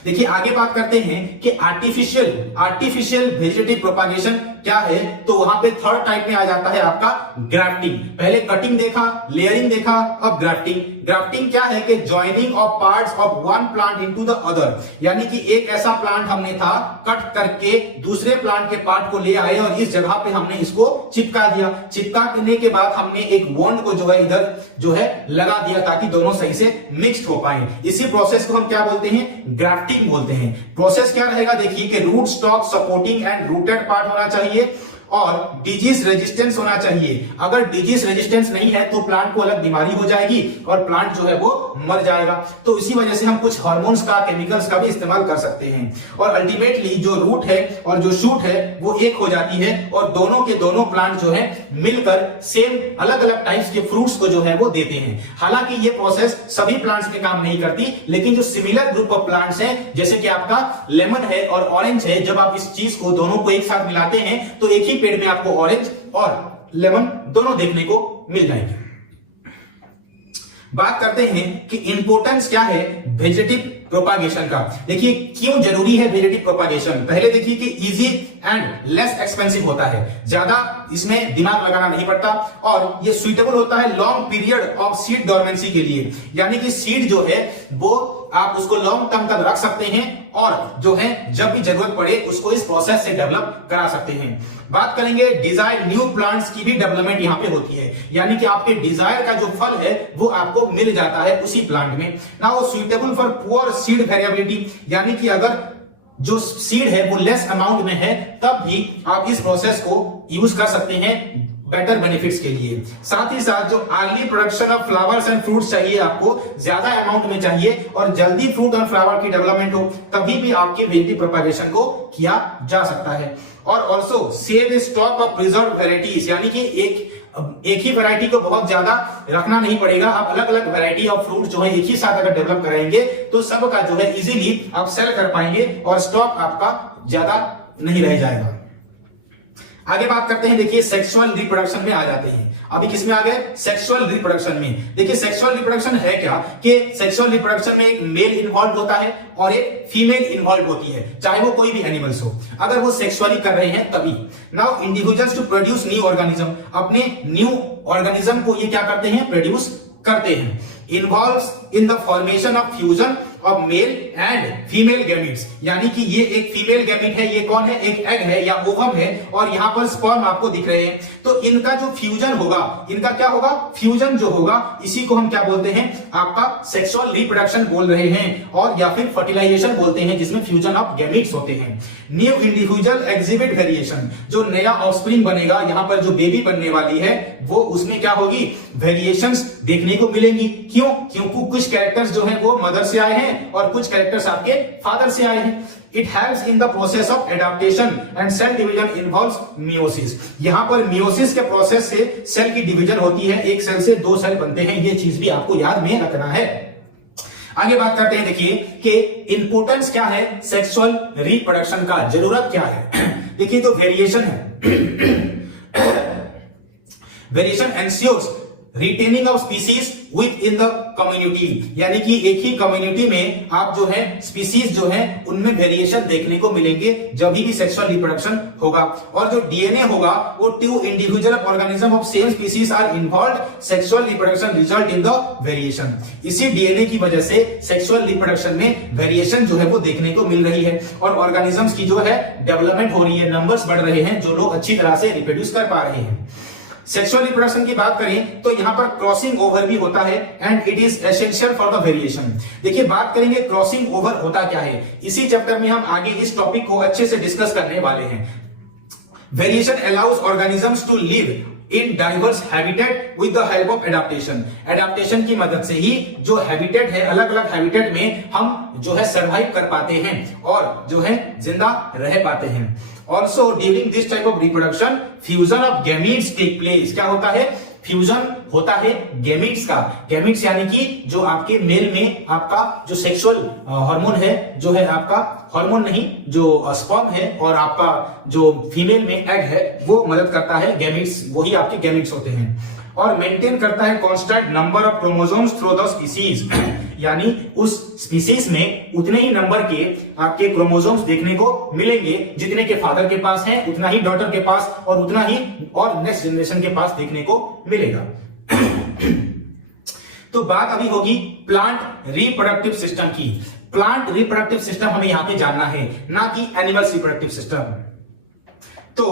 देखिए आगे बात करते हैं कि आर्टिफिशियल वेजिटेटिव प्रोपागेशन क्या है, तो वहां पे थर्ड टाइप में आ जाता है आपका ग्राफ्टिंग। पहले कटिंग देखा, लेयरिंग देखा, अब ग्राफ्टिंग। ग्राफ्टिंग क्या है कि joining of parts of one plant into the other, यानी कि एक ऐसा प्लांट हमने था कट करके दूसरे प्लांट के पार्ट को ले आए और इस जगह पे हमने इसको चिपका दिया। चिपकाने के बाद हमने एक बॉन्ड को जो है इधर जो है लगा दिया ताकि दोनों सही से मिक्स्ड हो पाए। इसी प्रोसेस को हम क्या बोलते हैं, ग्राफ्टिंग बोलते हैं। प्रोसेस क्या रहेगा देखिए कि root stock supporting and rooted part होना चाहिए और डिजीज रेजिस्टेंस होना चाहिए। अगर डिजीज रेजिस्टेंस नहीं है तो प्लांट को अलग बीमारी हो जाएगी और प्लांट जो है वो मर जाएगा। तो इसी वजह से हम कुछ हार्मोन्स का, केमिकल्स का भी इस्तेमाल कर सकते हैं और अल्टीमेटली जो रूट है और जो शूट है वो एक हो जाती है और दोनों के दोनों प्लांट जो है मिलकर सेम अलग अलग टाइप्स के फ्रूट्स को जो है वो देते हैं। हालांकि ये प्रोसेस सभी प्लांट्स में काम नहीं करती, लेकिन जो सिमिलर ग्रुप ऑफ प्लांट्स हैं जैसे कि आपका लेमन है और ऑरेंज है, जब आप इस चीज को दोनों को एक साथ मिलाते हैं तो एक ही पेड़ में आपको ऑरेंज और लेमन दोनों देखने को मिल जाएंगे। बात करते हैं कि इंपोर्टेंस क्या है वेजिटेटिव प्रोपागेशन का। देखिए क्यों जरूरी है वेजिटेटिव प्रोपागेशन। पहले देखिए कि इजी एंड लेस एक्सपेंसिव होता है, ज्यादा इसमें दिमाग लगाना नहीं पड़ता और ये सुइटेबल होता है long period of seed dormancy के लिए, यानी कि सीड जो है वो आप उसको लॉन्ग टर्म तक रख सकते हैं और जो है जब भी जरूरत पड़े उसको इस प्रोसेस से डेवलप करा सकते हैं। बात करेंगे डिजायर न्यू प्लांट्स की भी डेवलपमेंट यहां पे होती है, यानी कि आपके डिजायर का जो फल है वो आपको मिल जाता है उसी प्लांट में। ना वो suitable for poor seed variability, यानी कि अगर जो सीड है वो लेस अमाउंट में है तब भी आप इस प्रोसेस को यूज कर सकते हैं बेटर बेनिफिट्स के लिए। साथ ही साथ जो early production of flowers and fruits चाहिए, आपको ज्यादा अमाउंट में चाहिए और जल्दी फ्रूट और फ्लावर की डेवलपमेंट हो, तभी भी आपके वेजिटेटिव प्रोपागेशन को किया जा सकता है। और also save stock of preserve varieties, यानी कि एक ही वैरायटी को बहुत ज्यादा रखना नहीं पड़ेगा। आप अलग अलग वैरायटी ऑफ फ्रूट जो है एक ही साथ अगर डेवलप कराएंगे तो सबका जो है इजीली आप सेल कर पाएंगे और स्टॉक आपका ज्यादा नहीं रह जाएगा। आगे बात करते हैं, देखिए सेक्सुअल रिप्रोडक्शन में आ जाते हैं। अभी किसमें आ गए, सेक्सुअल रिप्रोडक्शन में। देखिए सेक्सुअल रिप्रोडक्शन है क्या कि सेक्सुअल रिप्रोडक्शन में एक मेल इन्वॉल्व होता है और एक फीमेल इन्वॉल्व होती है, चाहे वो कोई भी एनिमल्स हो, अगर वो सेक्सुअली कर रहे हैं तभी। Now individuals to produce new organism, अपने न्यू ऑर्गेनिज्म को ये क्या करते हैं, प्रोड्यूस करते हैं। Involves in the formation of fusion of male and female gametes, यानी कि ये एक फीमेल गैमीट है, ये कौन है, एक एग है या ओवम है और यहां पर स्पर्म आपको दिख रहे हैं। तो इनका जो फ्यूजन होगा, इनका क्या होगा, फ्यूजन जो होगा, इसी को हम क्या बोलते हैं, आपका सेक्सुअल रिप्रोडक्शन बोल रहे हैं और या फिर फर्टिलाइजेशन बोलते हैं, जिसमें फ्यूजन ऑफ गैमीट्स होते हैं। न्यू इंडिविजुअल एग्जिबिट वेरिएशन, जो नया ऑफस्प्रिंग बनेगा, यहां पर जो बेबी बनने वाली है वो उसमें क्या होगी, वेरिएशंस देखने को मिलेंगी। क्यों, क्योंकि कुछ कैरेक्टर्स जो है वो मदर से आए हैं और कुछ कैरेक्टर्स आपके फादर से आए हैं। It helps in the process of adaptation and cell division involves meiosis. यहां पर meiosis के प्रोसेस से सेल की डिवीजन होती है, एक सेल से दो सेल बनते हैं, ये चीज भी आपको याद में रखना है। आगे बात करते हैं, देखिए कि इंपोर्टेंस क्या है सेक्सुअल रिप्रोडक्शन का, जरूरत क्या है। देखिए जो वेरिएशन है, variation ensures retaining of species with in the community, यानी कि एक ही कम्युनिटी में आप जो है स्पीसीज जो है उनमें वेरिएशन देखने को मिलेंगे जब भी सेक्सुअल रिप्रोडक्शन होगा। और जो डीएनए होगा वो two individual organism of same species are involved, sexual reproduction result in the variation. इसी डीएनए की वजह से सेक्सुअल रिप्रोडक्शन में वेरिएशन जो है वो देखने को मिल रही है और ऑर्गेनिजम्स की जो है डेवलपमेंट हो रही है, नंबर्स बढ़ रहे हैं, जो लोग अच्छी तरह से रिप्रोड्यूस कर पा रहे हैं। सेक्सुअल रिप्रोडक्शन की बात करें तो यहां पर क्रॉसिंग ओवर भी होता है and it is essential for the variation. देखिए बात करेंगे क्रॉसिंग ओवर होता क्या है, इसी चैप्टर में हम आगे इस टॉपिक को अच्छे से डिस्कस करने वाले हैं। Variation allows organisms to live in diverse habitat with the help of adaptation. Adaptation की मदद से ही जो हैबिटेट है, अलग अलग हैबिटेट में हम जो है सर्वाइव कर पाते हैं और जो है जिंदा रह पाते हैं। Also during this type of reproduction fusion of gametes take place. क्या होता है, फ्यूजन होता है गैमीट्स का। गैमीट्स यानी कि जो आपके मेल में आपका जो सेक्सुअल हार्मोन है, जो है आपका हार्मोन नहीं, जो स्पर्म है, और आपका जो फीमेल में एग है वो मदद करता है, गैमीट्स वही आपके गैमीट्स होते हैं। और मेंटेन करता है constant number of chromosomes through the species. यानी उस स्पीसीज में उतने ही नंबर के आपके क्रोमोसोम्स देखने को मिलेंगे जितने के फादर के पास है, उतना ही डॉटर के पास और उतना ही और नेक्स्ट जनरेशन के पास देखने को मिलेगा। तो बात अभी होगी प्लांट रिप्रोडक्टिव सिस्टम की। प्लांट रिप्रोडक्टिव सिस्टम हमें यहां पे जानना है, ना कि एनिमल्स रिप्रोडक्टिव सिस्टम। तो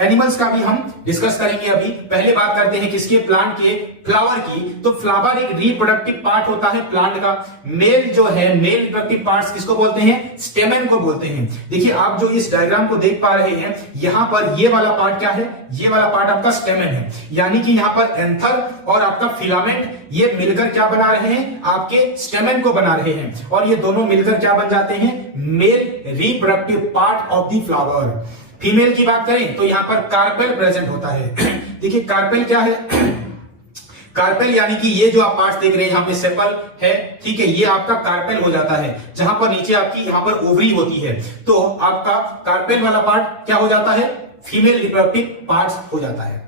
एनिमल्स का भी हम डिस्कस करेंगे अभी। पहले बात करते हैं किसके, प्लांट के फ्लावर की। तो फ्लावर एक रिप्रोडक्टिव पार्ट होता है प्लांट का। मेल जो है, मेल रिप्रोडक्टिव पार्ट्स किसको बोलते हैं, स्टेमेन को बोलते हैं। देखिए आप जो इस डायग्राम को देख पा रहे हैं, यहां पर ये वाला पार्ट क्या है, ये वाला पार्ट आपका स्टेमेन है। यानी कि यहां पर एंथर और आपका फिलामेंट ये मिलकर क्या बना रहे हैं, आपके स्टेमेन को बना रहे हैं। और ये दोनों मिलकर क्या बन जाते हैं, male reproductive part of the flower. Female की बात करें तो यहां पर कार्पेल प्रेजेंट होता है। देखिए कार्पेल क्या है, कार्पेल यानी कि ये जो आप पार्ट्स देख रहे हैं, यहां पे सेपल है, ठीक है, ये आपका कार्पेल हो जाता है। जहां पर नीचे आपकी यहां पर ओवरी होती है, तो आपका कार्पेल वाला पार्ट क्या हो जाता है, फीमेल रिप्रोडक्टिव पार्ट्स हो जाता है।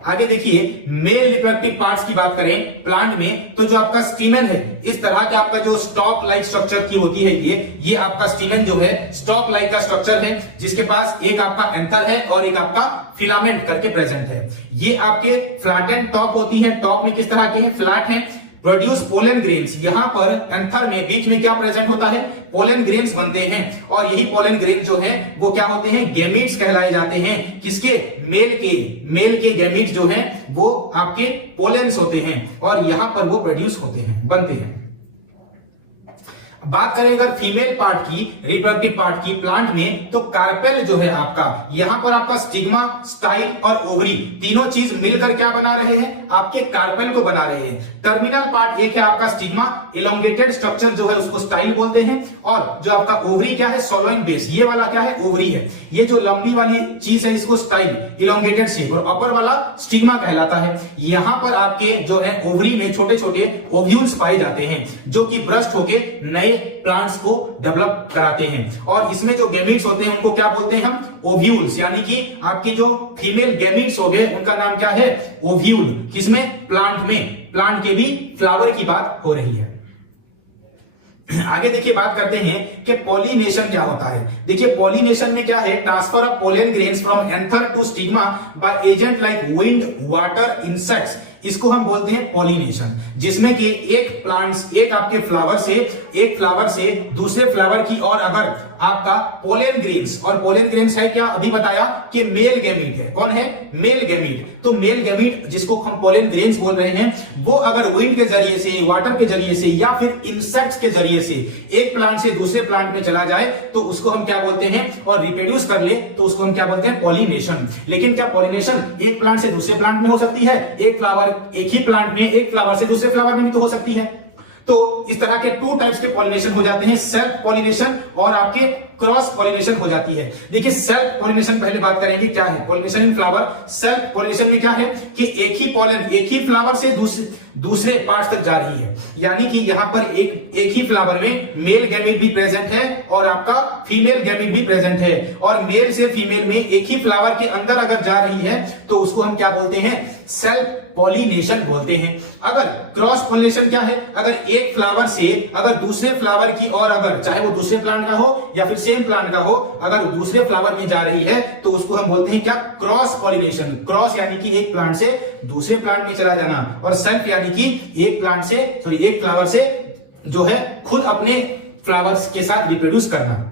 आगे देखिए मेल रिप्रोडक्टिव पार्ट्स की बात करें प्लांट में, तो जो आपका स्टीमेन है, इस तरह का आपका जो स्टॉक लाइक स्ट्रक्चर की होती है, ये आपका स्टीमेन जो है स्टॉक लाइक का स्ट्रक्चर है, जिसके पास एक आपका एंथर है और एक आपका फिलामेंट करके प्रेजेंट है। ये आपके फ्लैटेंड टॉप होती है। टॉप में किस तरह के हैं, फ्लैट है। प्रोड्यूस पोलन ग्रेन्स, यहां पर एंथर में बीच में क्या प्रेजेंट होता है, पोलन ग्रेन्स बनते हैं। और यही पोलन ग्रेन जो है वो क्या होते हैं, गैमीट्स कहलाए जाते हैं। किसके, मेल के गैमीट्स जो हैं वो आपके पोलेंस होते हैं और यहां पर वो प्रोड्यूस होते हैं, बनते हैं। बात करें अगर फीमेल पार्ट की, रिप्रोडक्टिव पार्ट की प्लांट में, तो कार्पेल जो है आपका, यहां पर आपका स्टिग्मा, स्टाइल और ओवरी तीनों चीज मिलकर क्या बना रहे हैं, आपके कार्पेल को बना रहे हैं। टर्मिनल पार्ट एक है आपका स्टिग्मा, इलोंगेटेड स्ट्रक्चर जो है उसको स्टाइल बोलते हैं। और जो आपका ओवरी क्या है, सोलोइन बेस, ये वाला क्या है, ओवरी है। ये जो लंबी वाली चीज है इसको स्टाइल, इलोंगेटेड शेप, और अपर वाला स्टिग्मा कहलाता है। यहां पर आपके जो है ओवरी में छोटे छोटे ओव्यूल्स पाए जाते हैं, जो कि ब्रस्ट होके नए प्लांट्स को डेवलप कराते हैं। और इसमें जो गैमीट्स होते हैं उनको क्या बोलते हैं हम, ओव्यूल्स। यानी कि आपकी जो फीमेल गैमीट्स हो गए उनका नाम क्या है, ओव्यूल। किसमें, प्लांट में। प्लांट के भी फ्लावर की बात हो रही है। आगे देखिए बात करते हैं कि पॉलिनेशन क्या होता है। देखिए पॉलिनेशन में क्या है, transfer of pollen grains from anther to stigma by agent like wind, water, insects, इसको हम बोलते हैं पॉलिनेशन। जिसमें कि एक आपके फ्लावर से दूसरे फ्लावर की और अगर आपका पोलन ग्रेन्स, और पोलन ग्रेन्स है क्या, अभी बताया कि मेल गैमीट है। कौन है, मेल गैमीट। तो मेल गैमीट जिसको हम पोलन ग्रेन्स बोल रहे हैं, वो अगर विंड के जरिए से, वाटर के जरिए से या फिर इंसेक्ट्स के जरिए से एक प्लांट से दूसरे प्लांट में चला जाए तो उसको हम क्या बोलते हैं, और रिप्रोड्यूस कर ले तो उसको हम क्या बोलते हैं, पॉलिनेशन। लेकिन क्या पॉलिनेशन एक प्लांट से दूसरे प्लांट में हो सकती है, एक ही प्लांट में एक फ्लावर से दूसरे फ्लावर में भी तो हो सकती है। तो इस तरह के 2 टाइप्स के पॉलिनेशन हो जाते हैं, सेल्फ पॉलिनेशन और आपके क्रॉस पॉलिनेशन हो जाती है। देखिए सेल्फ पॉलिनेशन पहले बात करेंगे क्या है, pollination in flower. Self pollination में क्या है कि एक ही पॉलन एक ही फ्लावर से दूसरे पार्ट तक जा रही है। यानी कि यहां पर एक ही फ्लावर में मेल गैमीट भी प्रेजेंट है और आपका फीमेल गैमीट भी प्रेजेंट है। और मेल से फीमेल में एक ही फ्लावर के अंदर अगर जा रही है तो उसको हम क्या बोलते हैं, सेल्फ पॉलिनेशन बोलते हैं। अगर क्रॉस पॉलिनेशन क्या है, अगर एक फ्लावर से अगर दूसरे फ्लावर की, और अगर चाहे वो दूसरे प्लांट का हो या फिर सेम प्लांट का हो, अगर दूसरे फ्लावर में जा रही है तो उसको हम बोलते हैं क्या, क्रॉस पॉलिनेशन। क्रॉस यानी कि एक प्लांट से दूसरे प्लांट में चला जाना, और सेल्फ यानी कि एक फ्लावर से जो है खुद अपने फ्लावर्स के साथ रिप्रोड्यूस करना।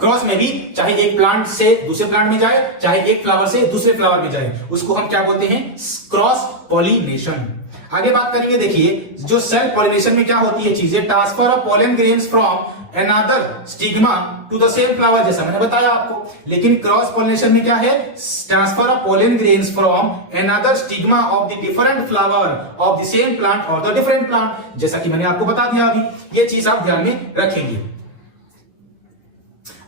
क्रॉस में भी चाहे एक प्लांट से दूसरे प्लांट में जाए, चाहे एक फ्लावर से दूसरे फ्लावर में जाए, उसको हम क्या बोलते हैं, क्रॉस पॉलिनेशन। आगे बात करेंगे, देखिए जो सेल्फ पॉलिनेशन में क्या होती है चीजें, transfer of pollen grains from another stigma to the same flower, जैसा मैंने बताया आपको। लेकिन क्रॉस पॉलिनेशन में क्या है, transfer of pollen grains from another stigma of the different flower of the same plant और द डिफरेंट प्लांट, जैसा कि मैंने आपको बता दिया अभी। ये चीज आप ध्यान में रखेंगे।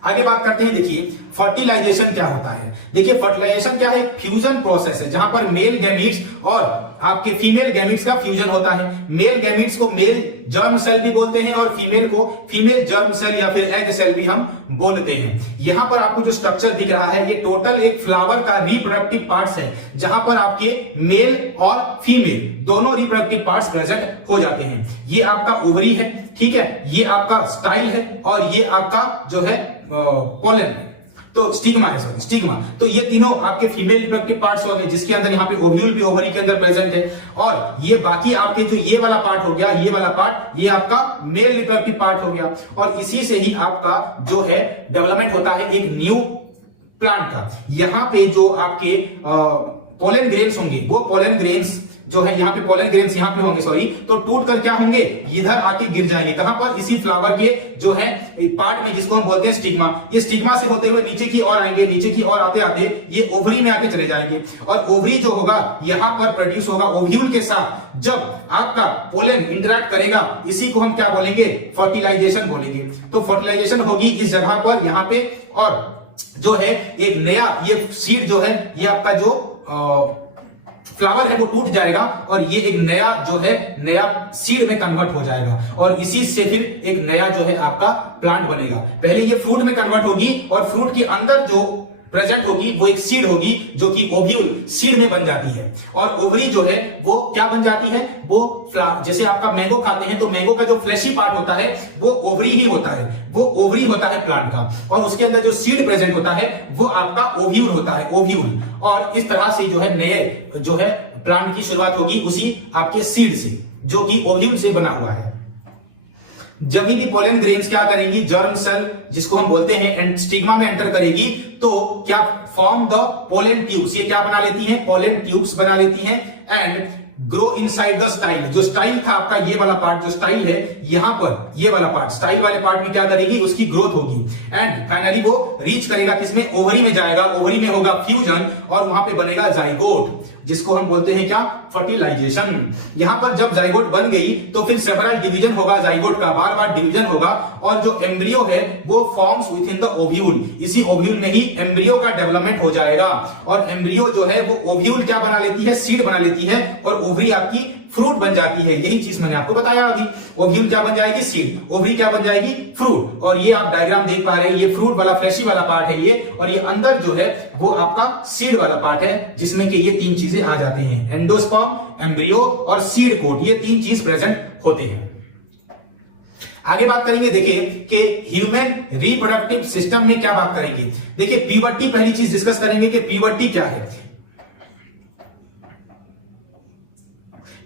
आगे बात करते हैं, देखिए फर्टिलाइजेशन क्या होता है? देखिए फर्टिलाइजेशन क्या है? फ्यूजन प्रोसेस है जहां पर मेल गैमीट्स और आपके फीमेल गैमीट्स का फ्यूजन होता है। मेल गैमीट्स को मेल जर्म सेल भी बोलते हैं और फीमेल को फीमेल जर्म सेल या फिर एग सेल भी हम बोलते हैं। यहां पर आपको जो स्ट्रक्चर दिख रहा है ये टोटल एक फ्लावर का रिप्रोडक्टिव पार्ट्स है जहां पर आपके मेल और फीमेल दोनों रिप्रोडक्टिव पार्ट्स प्रेजेंट हो जाते हैं। ये आपका ओवरी है, ठीक है, ये आपका स्टाइल है और ये आपका जो है पोलन है, तो स्टिग्मा है, सॉरी स्टिग्मा। तो ये तीनों आपके फीमेल रिप्रोडक्टिव पार्ट्स हो गए जिसके अंदर यहाँ पे ओव्यूल भी ओवरी के अंदर प्रेजेंट है। और ये बाकी आपके जो ये वाला पार्ट हो गया, ये वाला पार्ट, ये आपका मेल रिप्रोडक्टिव पार्ट हो गया। और इसी से ही आपका जो है डेवलपमेंट होता है एक न्यू प्लांट का। यहाँ पे जो आपके पोलन ग्रेन्स होंगे वो पोलन ग्रेन्स जो है यहाँ पे पोलन ग्रेन्स यहाँ पे होंगे, सॉरी, तो टूट कर क्या होंगे, इधर आके गिर जाएंगे। कहां पर? इसी फ्लावर के जो है पार्ट में जिसको हम बोलते हैं स्टिग्मा। ये स्टिग्मा से होते हुए नीचे की ओर आएंगे, नीचे की ओर आते आते ये ओवरी में आके चले जाएंगे और ओवरी जो होगा यहाँ पर प्रोड्यूस होगा ओव्यूल के साथ। जब आपका पोलन इंटरैक्ट करेगा इसी को हम क्या बोलेंगे, फर्टिलाइजेशन बोलेंगे। तो फर्टिलाइजेशन होगी इस जगह पर यहाँ पे और जो है एक नया ये सीड जो है ये आपका जो फ्लावर है वो टूट जाएगा और ये एक नया जो है नया सीड में कन्वर्ट हो जाएगा और इसी से फिर एक नया जो है आपका प्लांट बनेगा। पहले ये फ्रूट में कन्वर्ट होगी और फ्रूट के अंदर जो प्रेजेंट होगी वो एक सीड होगी जो कि ओव्यूल सीड में बन जाती है। और ओवरी जो है वो क्या बन जाती है, वो जैसे आपका मैंगो खाते हैं तो मैंगो का जो फ्लैशी पार्ट होता है वो ओवरी ही होता है, वो ओवरी होता है प्लांट का। और उसके अंदर जो सीड प्रेजेंट होता है वो आपका ओव्यूल होता है, ओव्यूल। और इस तरह से जो है नए जो है प्लांट की शुरुआत होगी उसी आपके सीड से जो कि ओव्यूल से बना हुआ है। जब भी पोलन ग्रेन्स क्या करेंगी, जर्म सेल जिसको हम बोलते हैं स्टिग्मा में एंटर करेगी तो क्या फॉर्म द पोलन ट्यूब्स, ये क्या बना लेती हैं, पोलन ट्यूब्स बना लेती हैं and grow inside the style. जो स्टाइल था आपका ये वाला पार्ट, जो स्टाइल है यहां पर ये वाला पार्ट, स्टाइल वाले पार्ट में क्या करेगी, उसकी ग्रोथ होगी एंड फाइनली वो रीच करेगा किसमें, ओवरी में जाएगा। ओवरी में होगा फ्यूजन और वहां पे बनेगा जाइगोट जिसको हम बोलते हैं क्या, फर्टिलाइजेशन। यहां पर जब जाइगोट बन गई तो फिर सेवरल डिवीजन होगा जाइगोट का, बार बार डिवीजन होगा और जो एम्ब्रियो है वो forms with in the ovule. इसी ओव्यूल में ही एम्ब्रियो का डेवलपमेंट हो जाएगा और एम्ब्रियो जो है वो ओव्यूल क्या बना लेती है, सीड बना लेती है और ओवरी आपकी फ्रूट बन जाती है। यही चीज मैंने आपको बताया अभी, ओव्यूल क्या बन जाएगी, सीड, ओवरी क्या बन जाएगी, फ्रूट। और ये आप डायग्राम देख पा रहे हैं, ये फ्रूट वाला फ्लैशी वाला पार्ट है ये, और ये अंदर जो है वो आपका सीड वाला पार्ट है जिसमें कि ये तीन चीजें आ जाती हैं, एंडोस्पर्म, एम्ब्रियो और सीड कोट, ये तीन चीज प्रेजेंट होते हैं। आगे बात करेंगे, देखिए कि ह्यूमन रिप्रोडक्टिव सिस्टम में क्या बात करेंगे। देखिए प्यूबर्टी पहली चीज डिस्कस करेंगे कि प्यूबर्टी क्या है।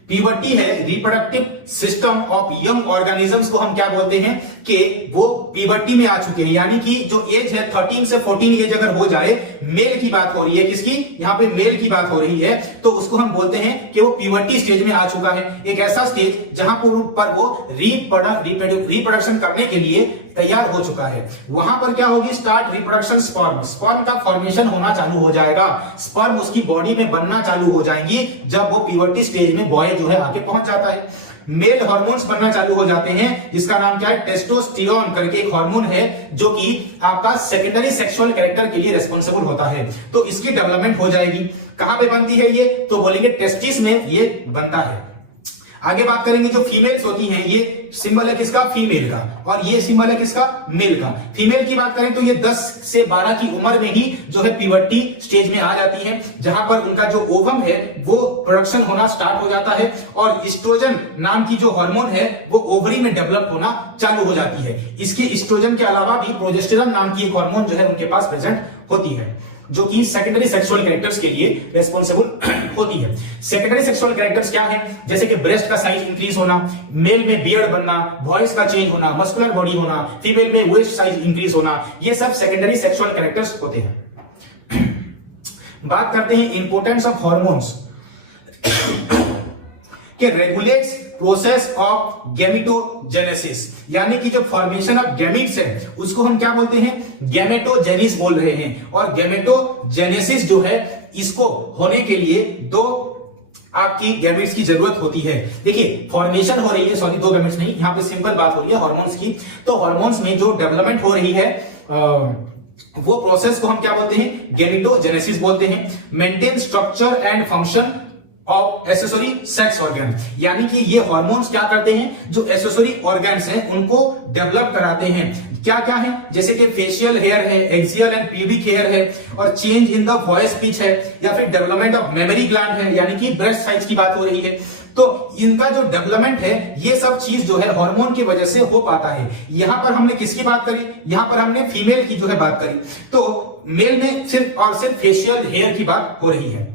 प्यूबर्टी है reproductive system of young organisms को हम क्या बोलते हैं कि वो प्यूबर्टी में आ चुके हैं, यानी कि जो एज है 13 से 14 एज अगर हो जाए, मेल की बात हो रही है, किसकी, यहाँ पे मेल की बात हो रही है, तो उसको हम बोलते हैं कि वो प्यूबर्टी स्टेज में आ चुका है। एक ऐसा स्टेज जहां पर वो रिप्रोडक्शन करने के लिए तैयार हो चुका है। वहां पर क्या होगी, स्टार्ट रिप्रोडक्शन, स्पर्म, स्पर्म का फॉर्मेशन होना चालू हो जाएगा, स्पर्म उसकी बॉडी में बनना चालू हो जाएंगी जब वो प्यूबर्टी स्टेज में बॉय जो है आके पहुंच जाता है। मेल हार्मोन्स बनना चालू हो जाते हैं जिसका नाम क्या है, टेस्टोस्टेरोन करके एक हार्मोन है जो कि आपका सेकेंडरी सेक्सुअल कैरेक्टर के लिए रिस्पांसिबल होता है। तो इसकी डेवलपमेंट हो जाएगी। कहां पे बनती है ये, तो बोलेंगे टेस्टिस में ये बनता है। आगे बात करेंगे जो फीमेल्स होती हैं, ये सिंबल है किसका, फीमेल का, और ये सिंबल है किसका, मेल का। फीमेल की बात करें तो ये 10 से 12 की उम्र में ही जो है प्यूबर्टी स्टेज में आ जाती है, जहां पर उनका जो ओवम है वो प्रोडक्शन होना स्टार्ट हो जाता है और एस्ट्रोजन नाम की जो हार्मोन है वो ओवरी में डेवलप होना चालू हो जाती है। इसके एस्ट्रोजन के अलावा भी प्रोजेस्टेरॉन नाम की एक हार्मोन जो है उनके पास प्रेजेंट होती है जो कि सेकेंडरी सेक्सुअल कैरेक्टर्स के लिए रिस्पांसिबल होती है। सेकेंडरी सेक्सुअल कैरेक्टर्स क्या है, जैसे कि ब्रेस्ट का साइज इंक्रीज होना, मेल में बियर्ड बनना, वॉइस का चेंज होना, मस्कुलर बॉडी होना, फीमेल में वेस्ट साइज इंक्रीज होना, ये सब सेकेंडरी सेक्सुअल कैरेक्टर्स होते हैं। बात करते हैं इंपोर्टेंस ऑफ हार्मोन्स कि रेगुलेट्स प्रोसेस ऑफ गैमेटोजेनेसिस, यानी कि जो फॉर्मेशन ऑफ गैमीट्स है उसको हम क्या बोलते हैं, गैमेटोजेनिस बोल रहे हैं। और गैमेटोजेनेसिस जो है इसको होने के लिए दो आपकी गैमेट्स की जरूरत होती है। देखिए फॉर्मेशन हो रही है, सॉरी दो गैमेट्स नहीं, यहां पे सिंपल बात हो रही है हार्मोन्स की। तो हार्मोन्स में जो डेवलपमेंट हो रही है वो प्रोसेस को हम क्या बोलते हैं, गैमेटोजेनेसिस बोलते हैं। Maintain structure and function of accessory sex organ, यानी कि ये हार्मोन्स क्या करते हैं, जो एक्सेसरी ऑर्गन्स हैं उनको डेवलप कराते हैं। क्या क्या है, जैसे कि फेशियल हेयर है, एक्सियल एंड प्यूबिक हेयर है, और change in the voice pitch है, या फिर डेवलपमेंट ऑफ मेमोरी ग्लैंड है, यानी कि ब्रेस्ट साइज की बात हो रही है। तो इनका जो डेवलपमेंट है, ये सब चीज जो है हार्मोन की वजह से हो पाता है। यहां पर हमने किसकी बात करी, यहां पर हमने फीमेल की जो है बात करी। तो मेल में सिर्फ और सिर्फ फेशियल हेयर की बात हो रही है,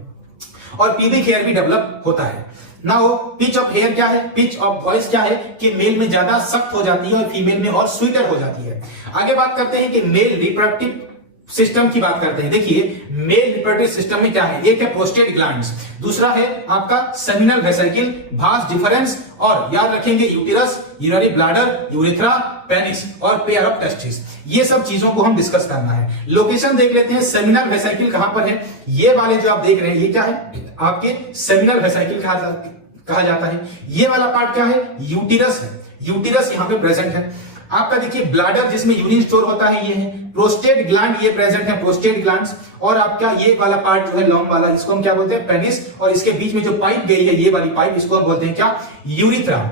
और प्यूबिक हेयर भी डेवलप होता है। नाउ पिच ऑफ हेयर क्या है, पिच ऑफ वॉइस क्या है, कि मेल में ज्यादा सख्त हो जाती है और फीमेल में और स्वीटर हो जाती है। आगे बात करते हैं कि मेल रिप्रोडक्टिव सिस्टम की बात करते हैं। देखिए मेल रिप्रोडक्टिव सिस्टम में क्या है, एक है प्रोस्टेट ग्लैंड्स, दूसरा है आपका सेमिनल वेसिकल, भास डिफरेंस, और याद रखेंगे uterus, urinary bladder, urethra, penis और पेयर ऑफ टेस्टिस। ये सब चीजों को हम डिस्कस करना है। लोकेशन देख लेते हैं, सेमिनल वेसिकल कहां पर है, ये वाले जो आप देख रहे हैं ये क्या है, आपके सेमिनल वेसिकल कहा जाता है। ये वाला पार्ट क्या है, यूटेरस है, यूटेरस यहां पे प्रेजेंट है। आपका देखिए ब्लैडर जिसमें यूरिन स्टोर होता है ये है, प्रोस्टेट ग्लैंड ये प्रेजेंट है, प्रोस्टेट ग्लैंड्स, और आपका ये वाला पार्ट जो है लॉन्ग वाला, इसको हम क्या बोलते हैं, पेनिस, और इसके बीच में जो पाइप गई है ये वाली पाइप, इसको हम बोलते हैं क्या, यूरिथ्रा।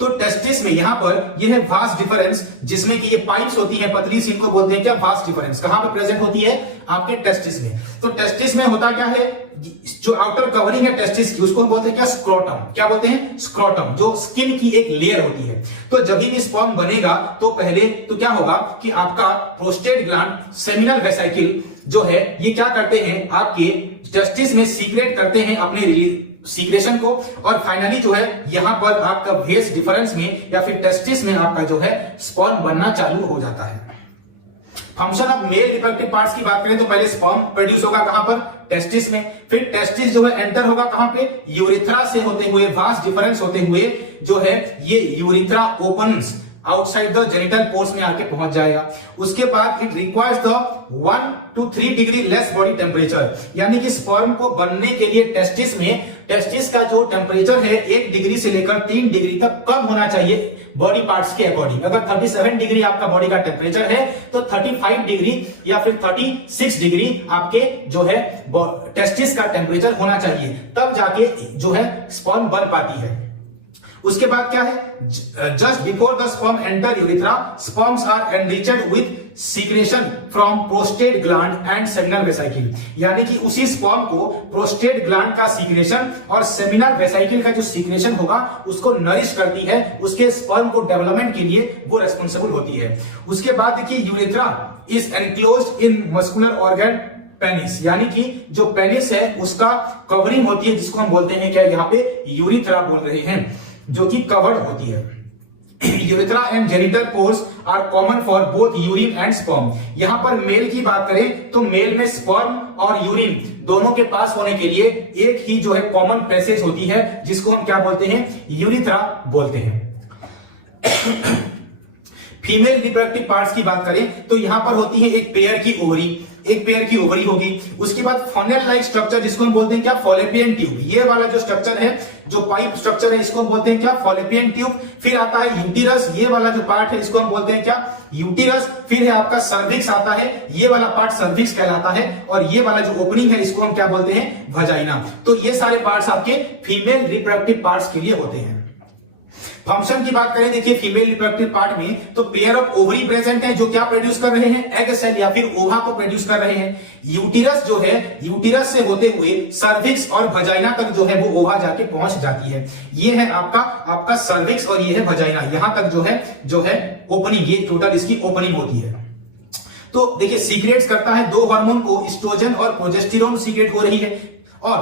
तो टेस्टिस में यहां पर ये है वास डिफरेंस, जिसमें कि ये पाइप्स होती हैं पतली सी, इनको बोलते हैं क्या, वास डिफरेंस। कहां पे प्रेजेंट होती है, आपके टेस्टिस में। तो टेस्टिस में होता क्या है, जो आउटर कवरिंग है टेस्टिस की, उसको हम बोलते हैं क्या, स्क्रोटम। क्या बोलते हैं, स्क्रोटम, जो स्किन की एक लेयर होती है। तो जब भी स्पर्म बनेगा तो पहले तो क्या होगा कि आपका प्रोस्टेट ग्लैंड, सेमिनल वेसिकल जो है, ये क्या करते हैं, आपके टेस्टिस में सीक्रेट करते हैं अपने सीक्रेशन को, और फाइनली जो है यहां पर आपका वेस डिफरेंस में या फिर टेस्टिस में आपका जो है स्पर्म बनना चालू हो जाता है। Function of male reproductive parts की बात करें तो पहले स्पर्म प्रोड्यूस होगा कहां पर, टेस्टिस में, फिर टेस्टिस जो है एंटर होगा कहां पे, यूरेथ्रा से होते हुए, वास डिफरेंस होते हुए जो है ये urethra opens outside the genital pores में आके पहुंच जाएगा। उसके बाद it requires the 1 to 3 degree less body temperature, यानी कि स्पर्म को बनने के लिए टेस्टिस का जो टेम्परेचर है 1 डिग्री से लेकर 3 डिग्री तक कम होना चाहिए बॉडी पार्ट्स के अकॉर्डिंग। अगर 37 डिग्री आपका बॉडी का टेम्परेचर है तो 35 डिग्री या फिर 36 डिग्री आपके जो है टेस्टिस का टेम्परेचर होना चाहिए, तब जाके जो है स्पर्म बन पाती है। उसके बाद क्या है, just before the sperm enter urethra, sperms are enriched with secretion from prostate gland and seminal vesicle, यानी कि उसी स्पर्म को प्रोस्टेट ग्लैंड का सीक्रेशन और सेमिनल वेसिकल का जो सीक्रेशन होगा उसको नरिश करती है, उसके स्पर्म को डेवलपमेंट के लिए वो रेस्पॉन्सिबल होती है। उसके बाद देखिए urethra is enclosed in muscular organ penis, यानी कि जो पेनिस है उसका कवरिंग होती है, जिसको हम बोलते हैं क्या, यहाँ पे यूरेथ्रा बोल रहे हैं, जो कि कवर्ड होती है। Urethra and genital pores are common for both urine and sperm. यहां पर मेल की बात करें तो मेल में स्पर्म और यूरिन दोनों के पास होने के लिए एक ही जो है कॉमन पैसेज होती है, जिसको हम क्या बोलते हैं, यूरेथ्रा बोलते हैं। फीमेल रिप्रोडक्टिव पार्ट्स की बात करें तो यहां पर होती है एक पेयर की ओवरी होगी। उसके बाद फनेल लाइक स्ट्रक्चर, जिसको हम बोलते हैं क्या, फॉलोपियन ट्यूब। ये वाला जो स्ट्रक्चर है, जो पाइप स्ट्रक्चर है, इसको हम बोलते हैं क्या, फॉलोपियन ट्यूब। फिर आता है यूटेरस, ये वाला जो पार्ट है इसको हम बोलते हैं क्या, यूटेरस। फिर है आपका सर्विक्स आता है, ये वाला पार्ट सर्विक्स कहलाता है, और ये वाला जो ओपनिंग है इसको हम क्या बोलते हैं, वजाइना। तो ये सारे पार्ट्स आपके फीमेल रिप्रोडक्टिव पार्ट्स के लिए होते हैं। फंक्शन की बात करें, देखिए फीमेल रिप्रोडक्टिव पार्ट में तो पेयर ऑफ ओवरी प्रेजेंट है, जो क्या प्रोड्यूस कर रहे हैं, एग सेल या फिर ओवा को प्रोड्यूस कर रहे हैं। यूटेरस जो है, यूटेरस से होते हुए सर्विक्स और वजाइना तक जो है वो ओवा जाके पहुंच जाती है। ये है आपका सर्विक्स और ये है वजाइना, यहां तक जो है ओपनिंग, ये टोटल इसकी ओपनिंग होती है। तो देखिए सीक्रेट्स करता है दो हार्मोन को, एस्ट्रोजन और प्रोजेस्टेरोन सीक्रेट हो रही है, और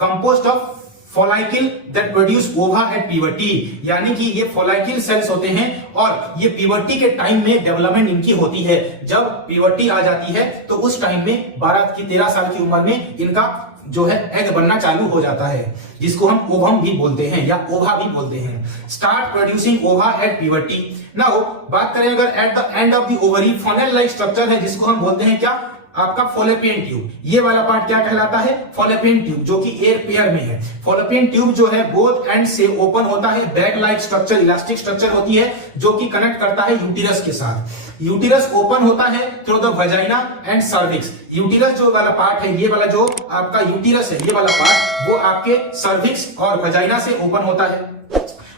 कंपोज्ड ऑफ फॉलाइकल दैट प्रोड्यूस ओवा एट प्यूबर्टी, यानी कि ये फॉलाइकल सेल्स होते हैं और ये प्यूबर्टी के टाइम में डेवलपमेंट इनकी होती है। जब प्यूबर्टी आ जाती है तो उस टाइम में 12 की 13 साल की उम्र में इनका जो है एग बनना चालू हो जाता है, जिसको हम ओवम भी बोलते हैं या ओवा भी बोलते हैं। स्टार्ट प्रोड्यूसिंग ओवा एट प्यूबर्टी। नाउ बात करें अगर at the end of the ovary funnel like structure है, जिसको हम बोलते हैं क्या, आपका फॉलोपियन ट्यूब, ये वाला पार्ट क्या कहलाता है? फॉलोपियन ट्यूब, जो कि एयर पेयर में है। फॉलोपियन ट्यूब जो है बोथ एंड से ओपन होता है, bag like structure, elastic structure होती है जो कि कनेक्ट करता है यूटिरस के साथ। यूटिरस ओपन होता है through the vagina and cervix. Uterus जो वाला पार्ट है, ये वाला जो आपका यूटिरस है, ये वाला पार्ट वो आपके सर्विक्स और वजाइना से ओपन होता है।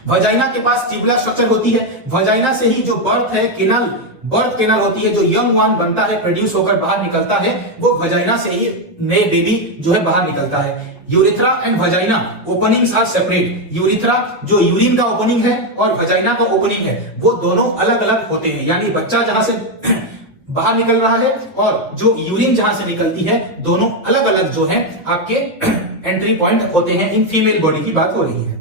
वजाइना के पास ट्यूबुलर स्ट्रक्चर होती है। वजाइना से ही जो बर्थ है, केनल, बर्थ केनल होती है, जो यंग वन बनता है, प्रोड्यूस होकर बाहर निकलता है, वो वजाइना से ही नए बेबी जो है बाहर निकलता है। Urethra and vagina openings are separate. Urethra जो यूरिन का ओपनिंग है और वजाइना का ओपनिंग है, वो दोनों अलग अलग होते हैं। यानी बच्चा जहां से बाहर निकल रहा है और जो यूरिन जहां से निकलती है, दोनों अलग अलग जो है आपके एंट्री पॉइंट होते हैं। इन फीमेल बॉडी की बात हो रही है।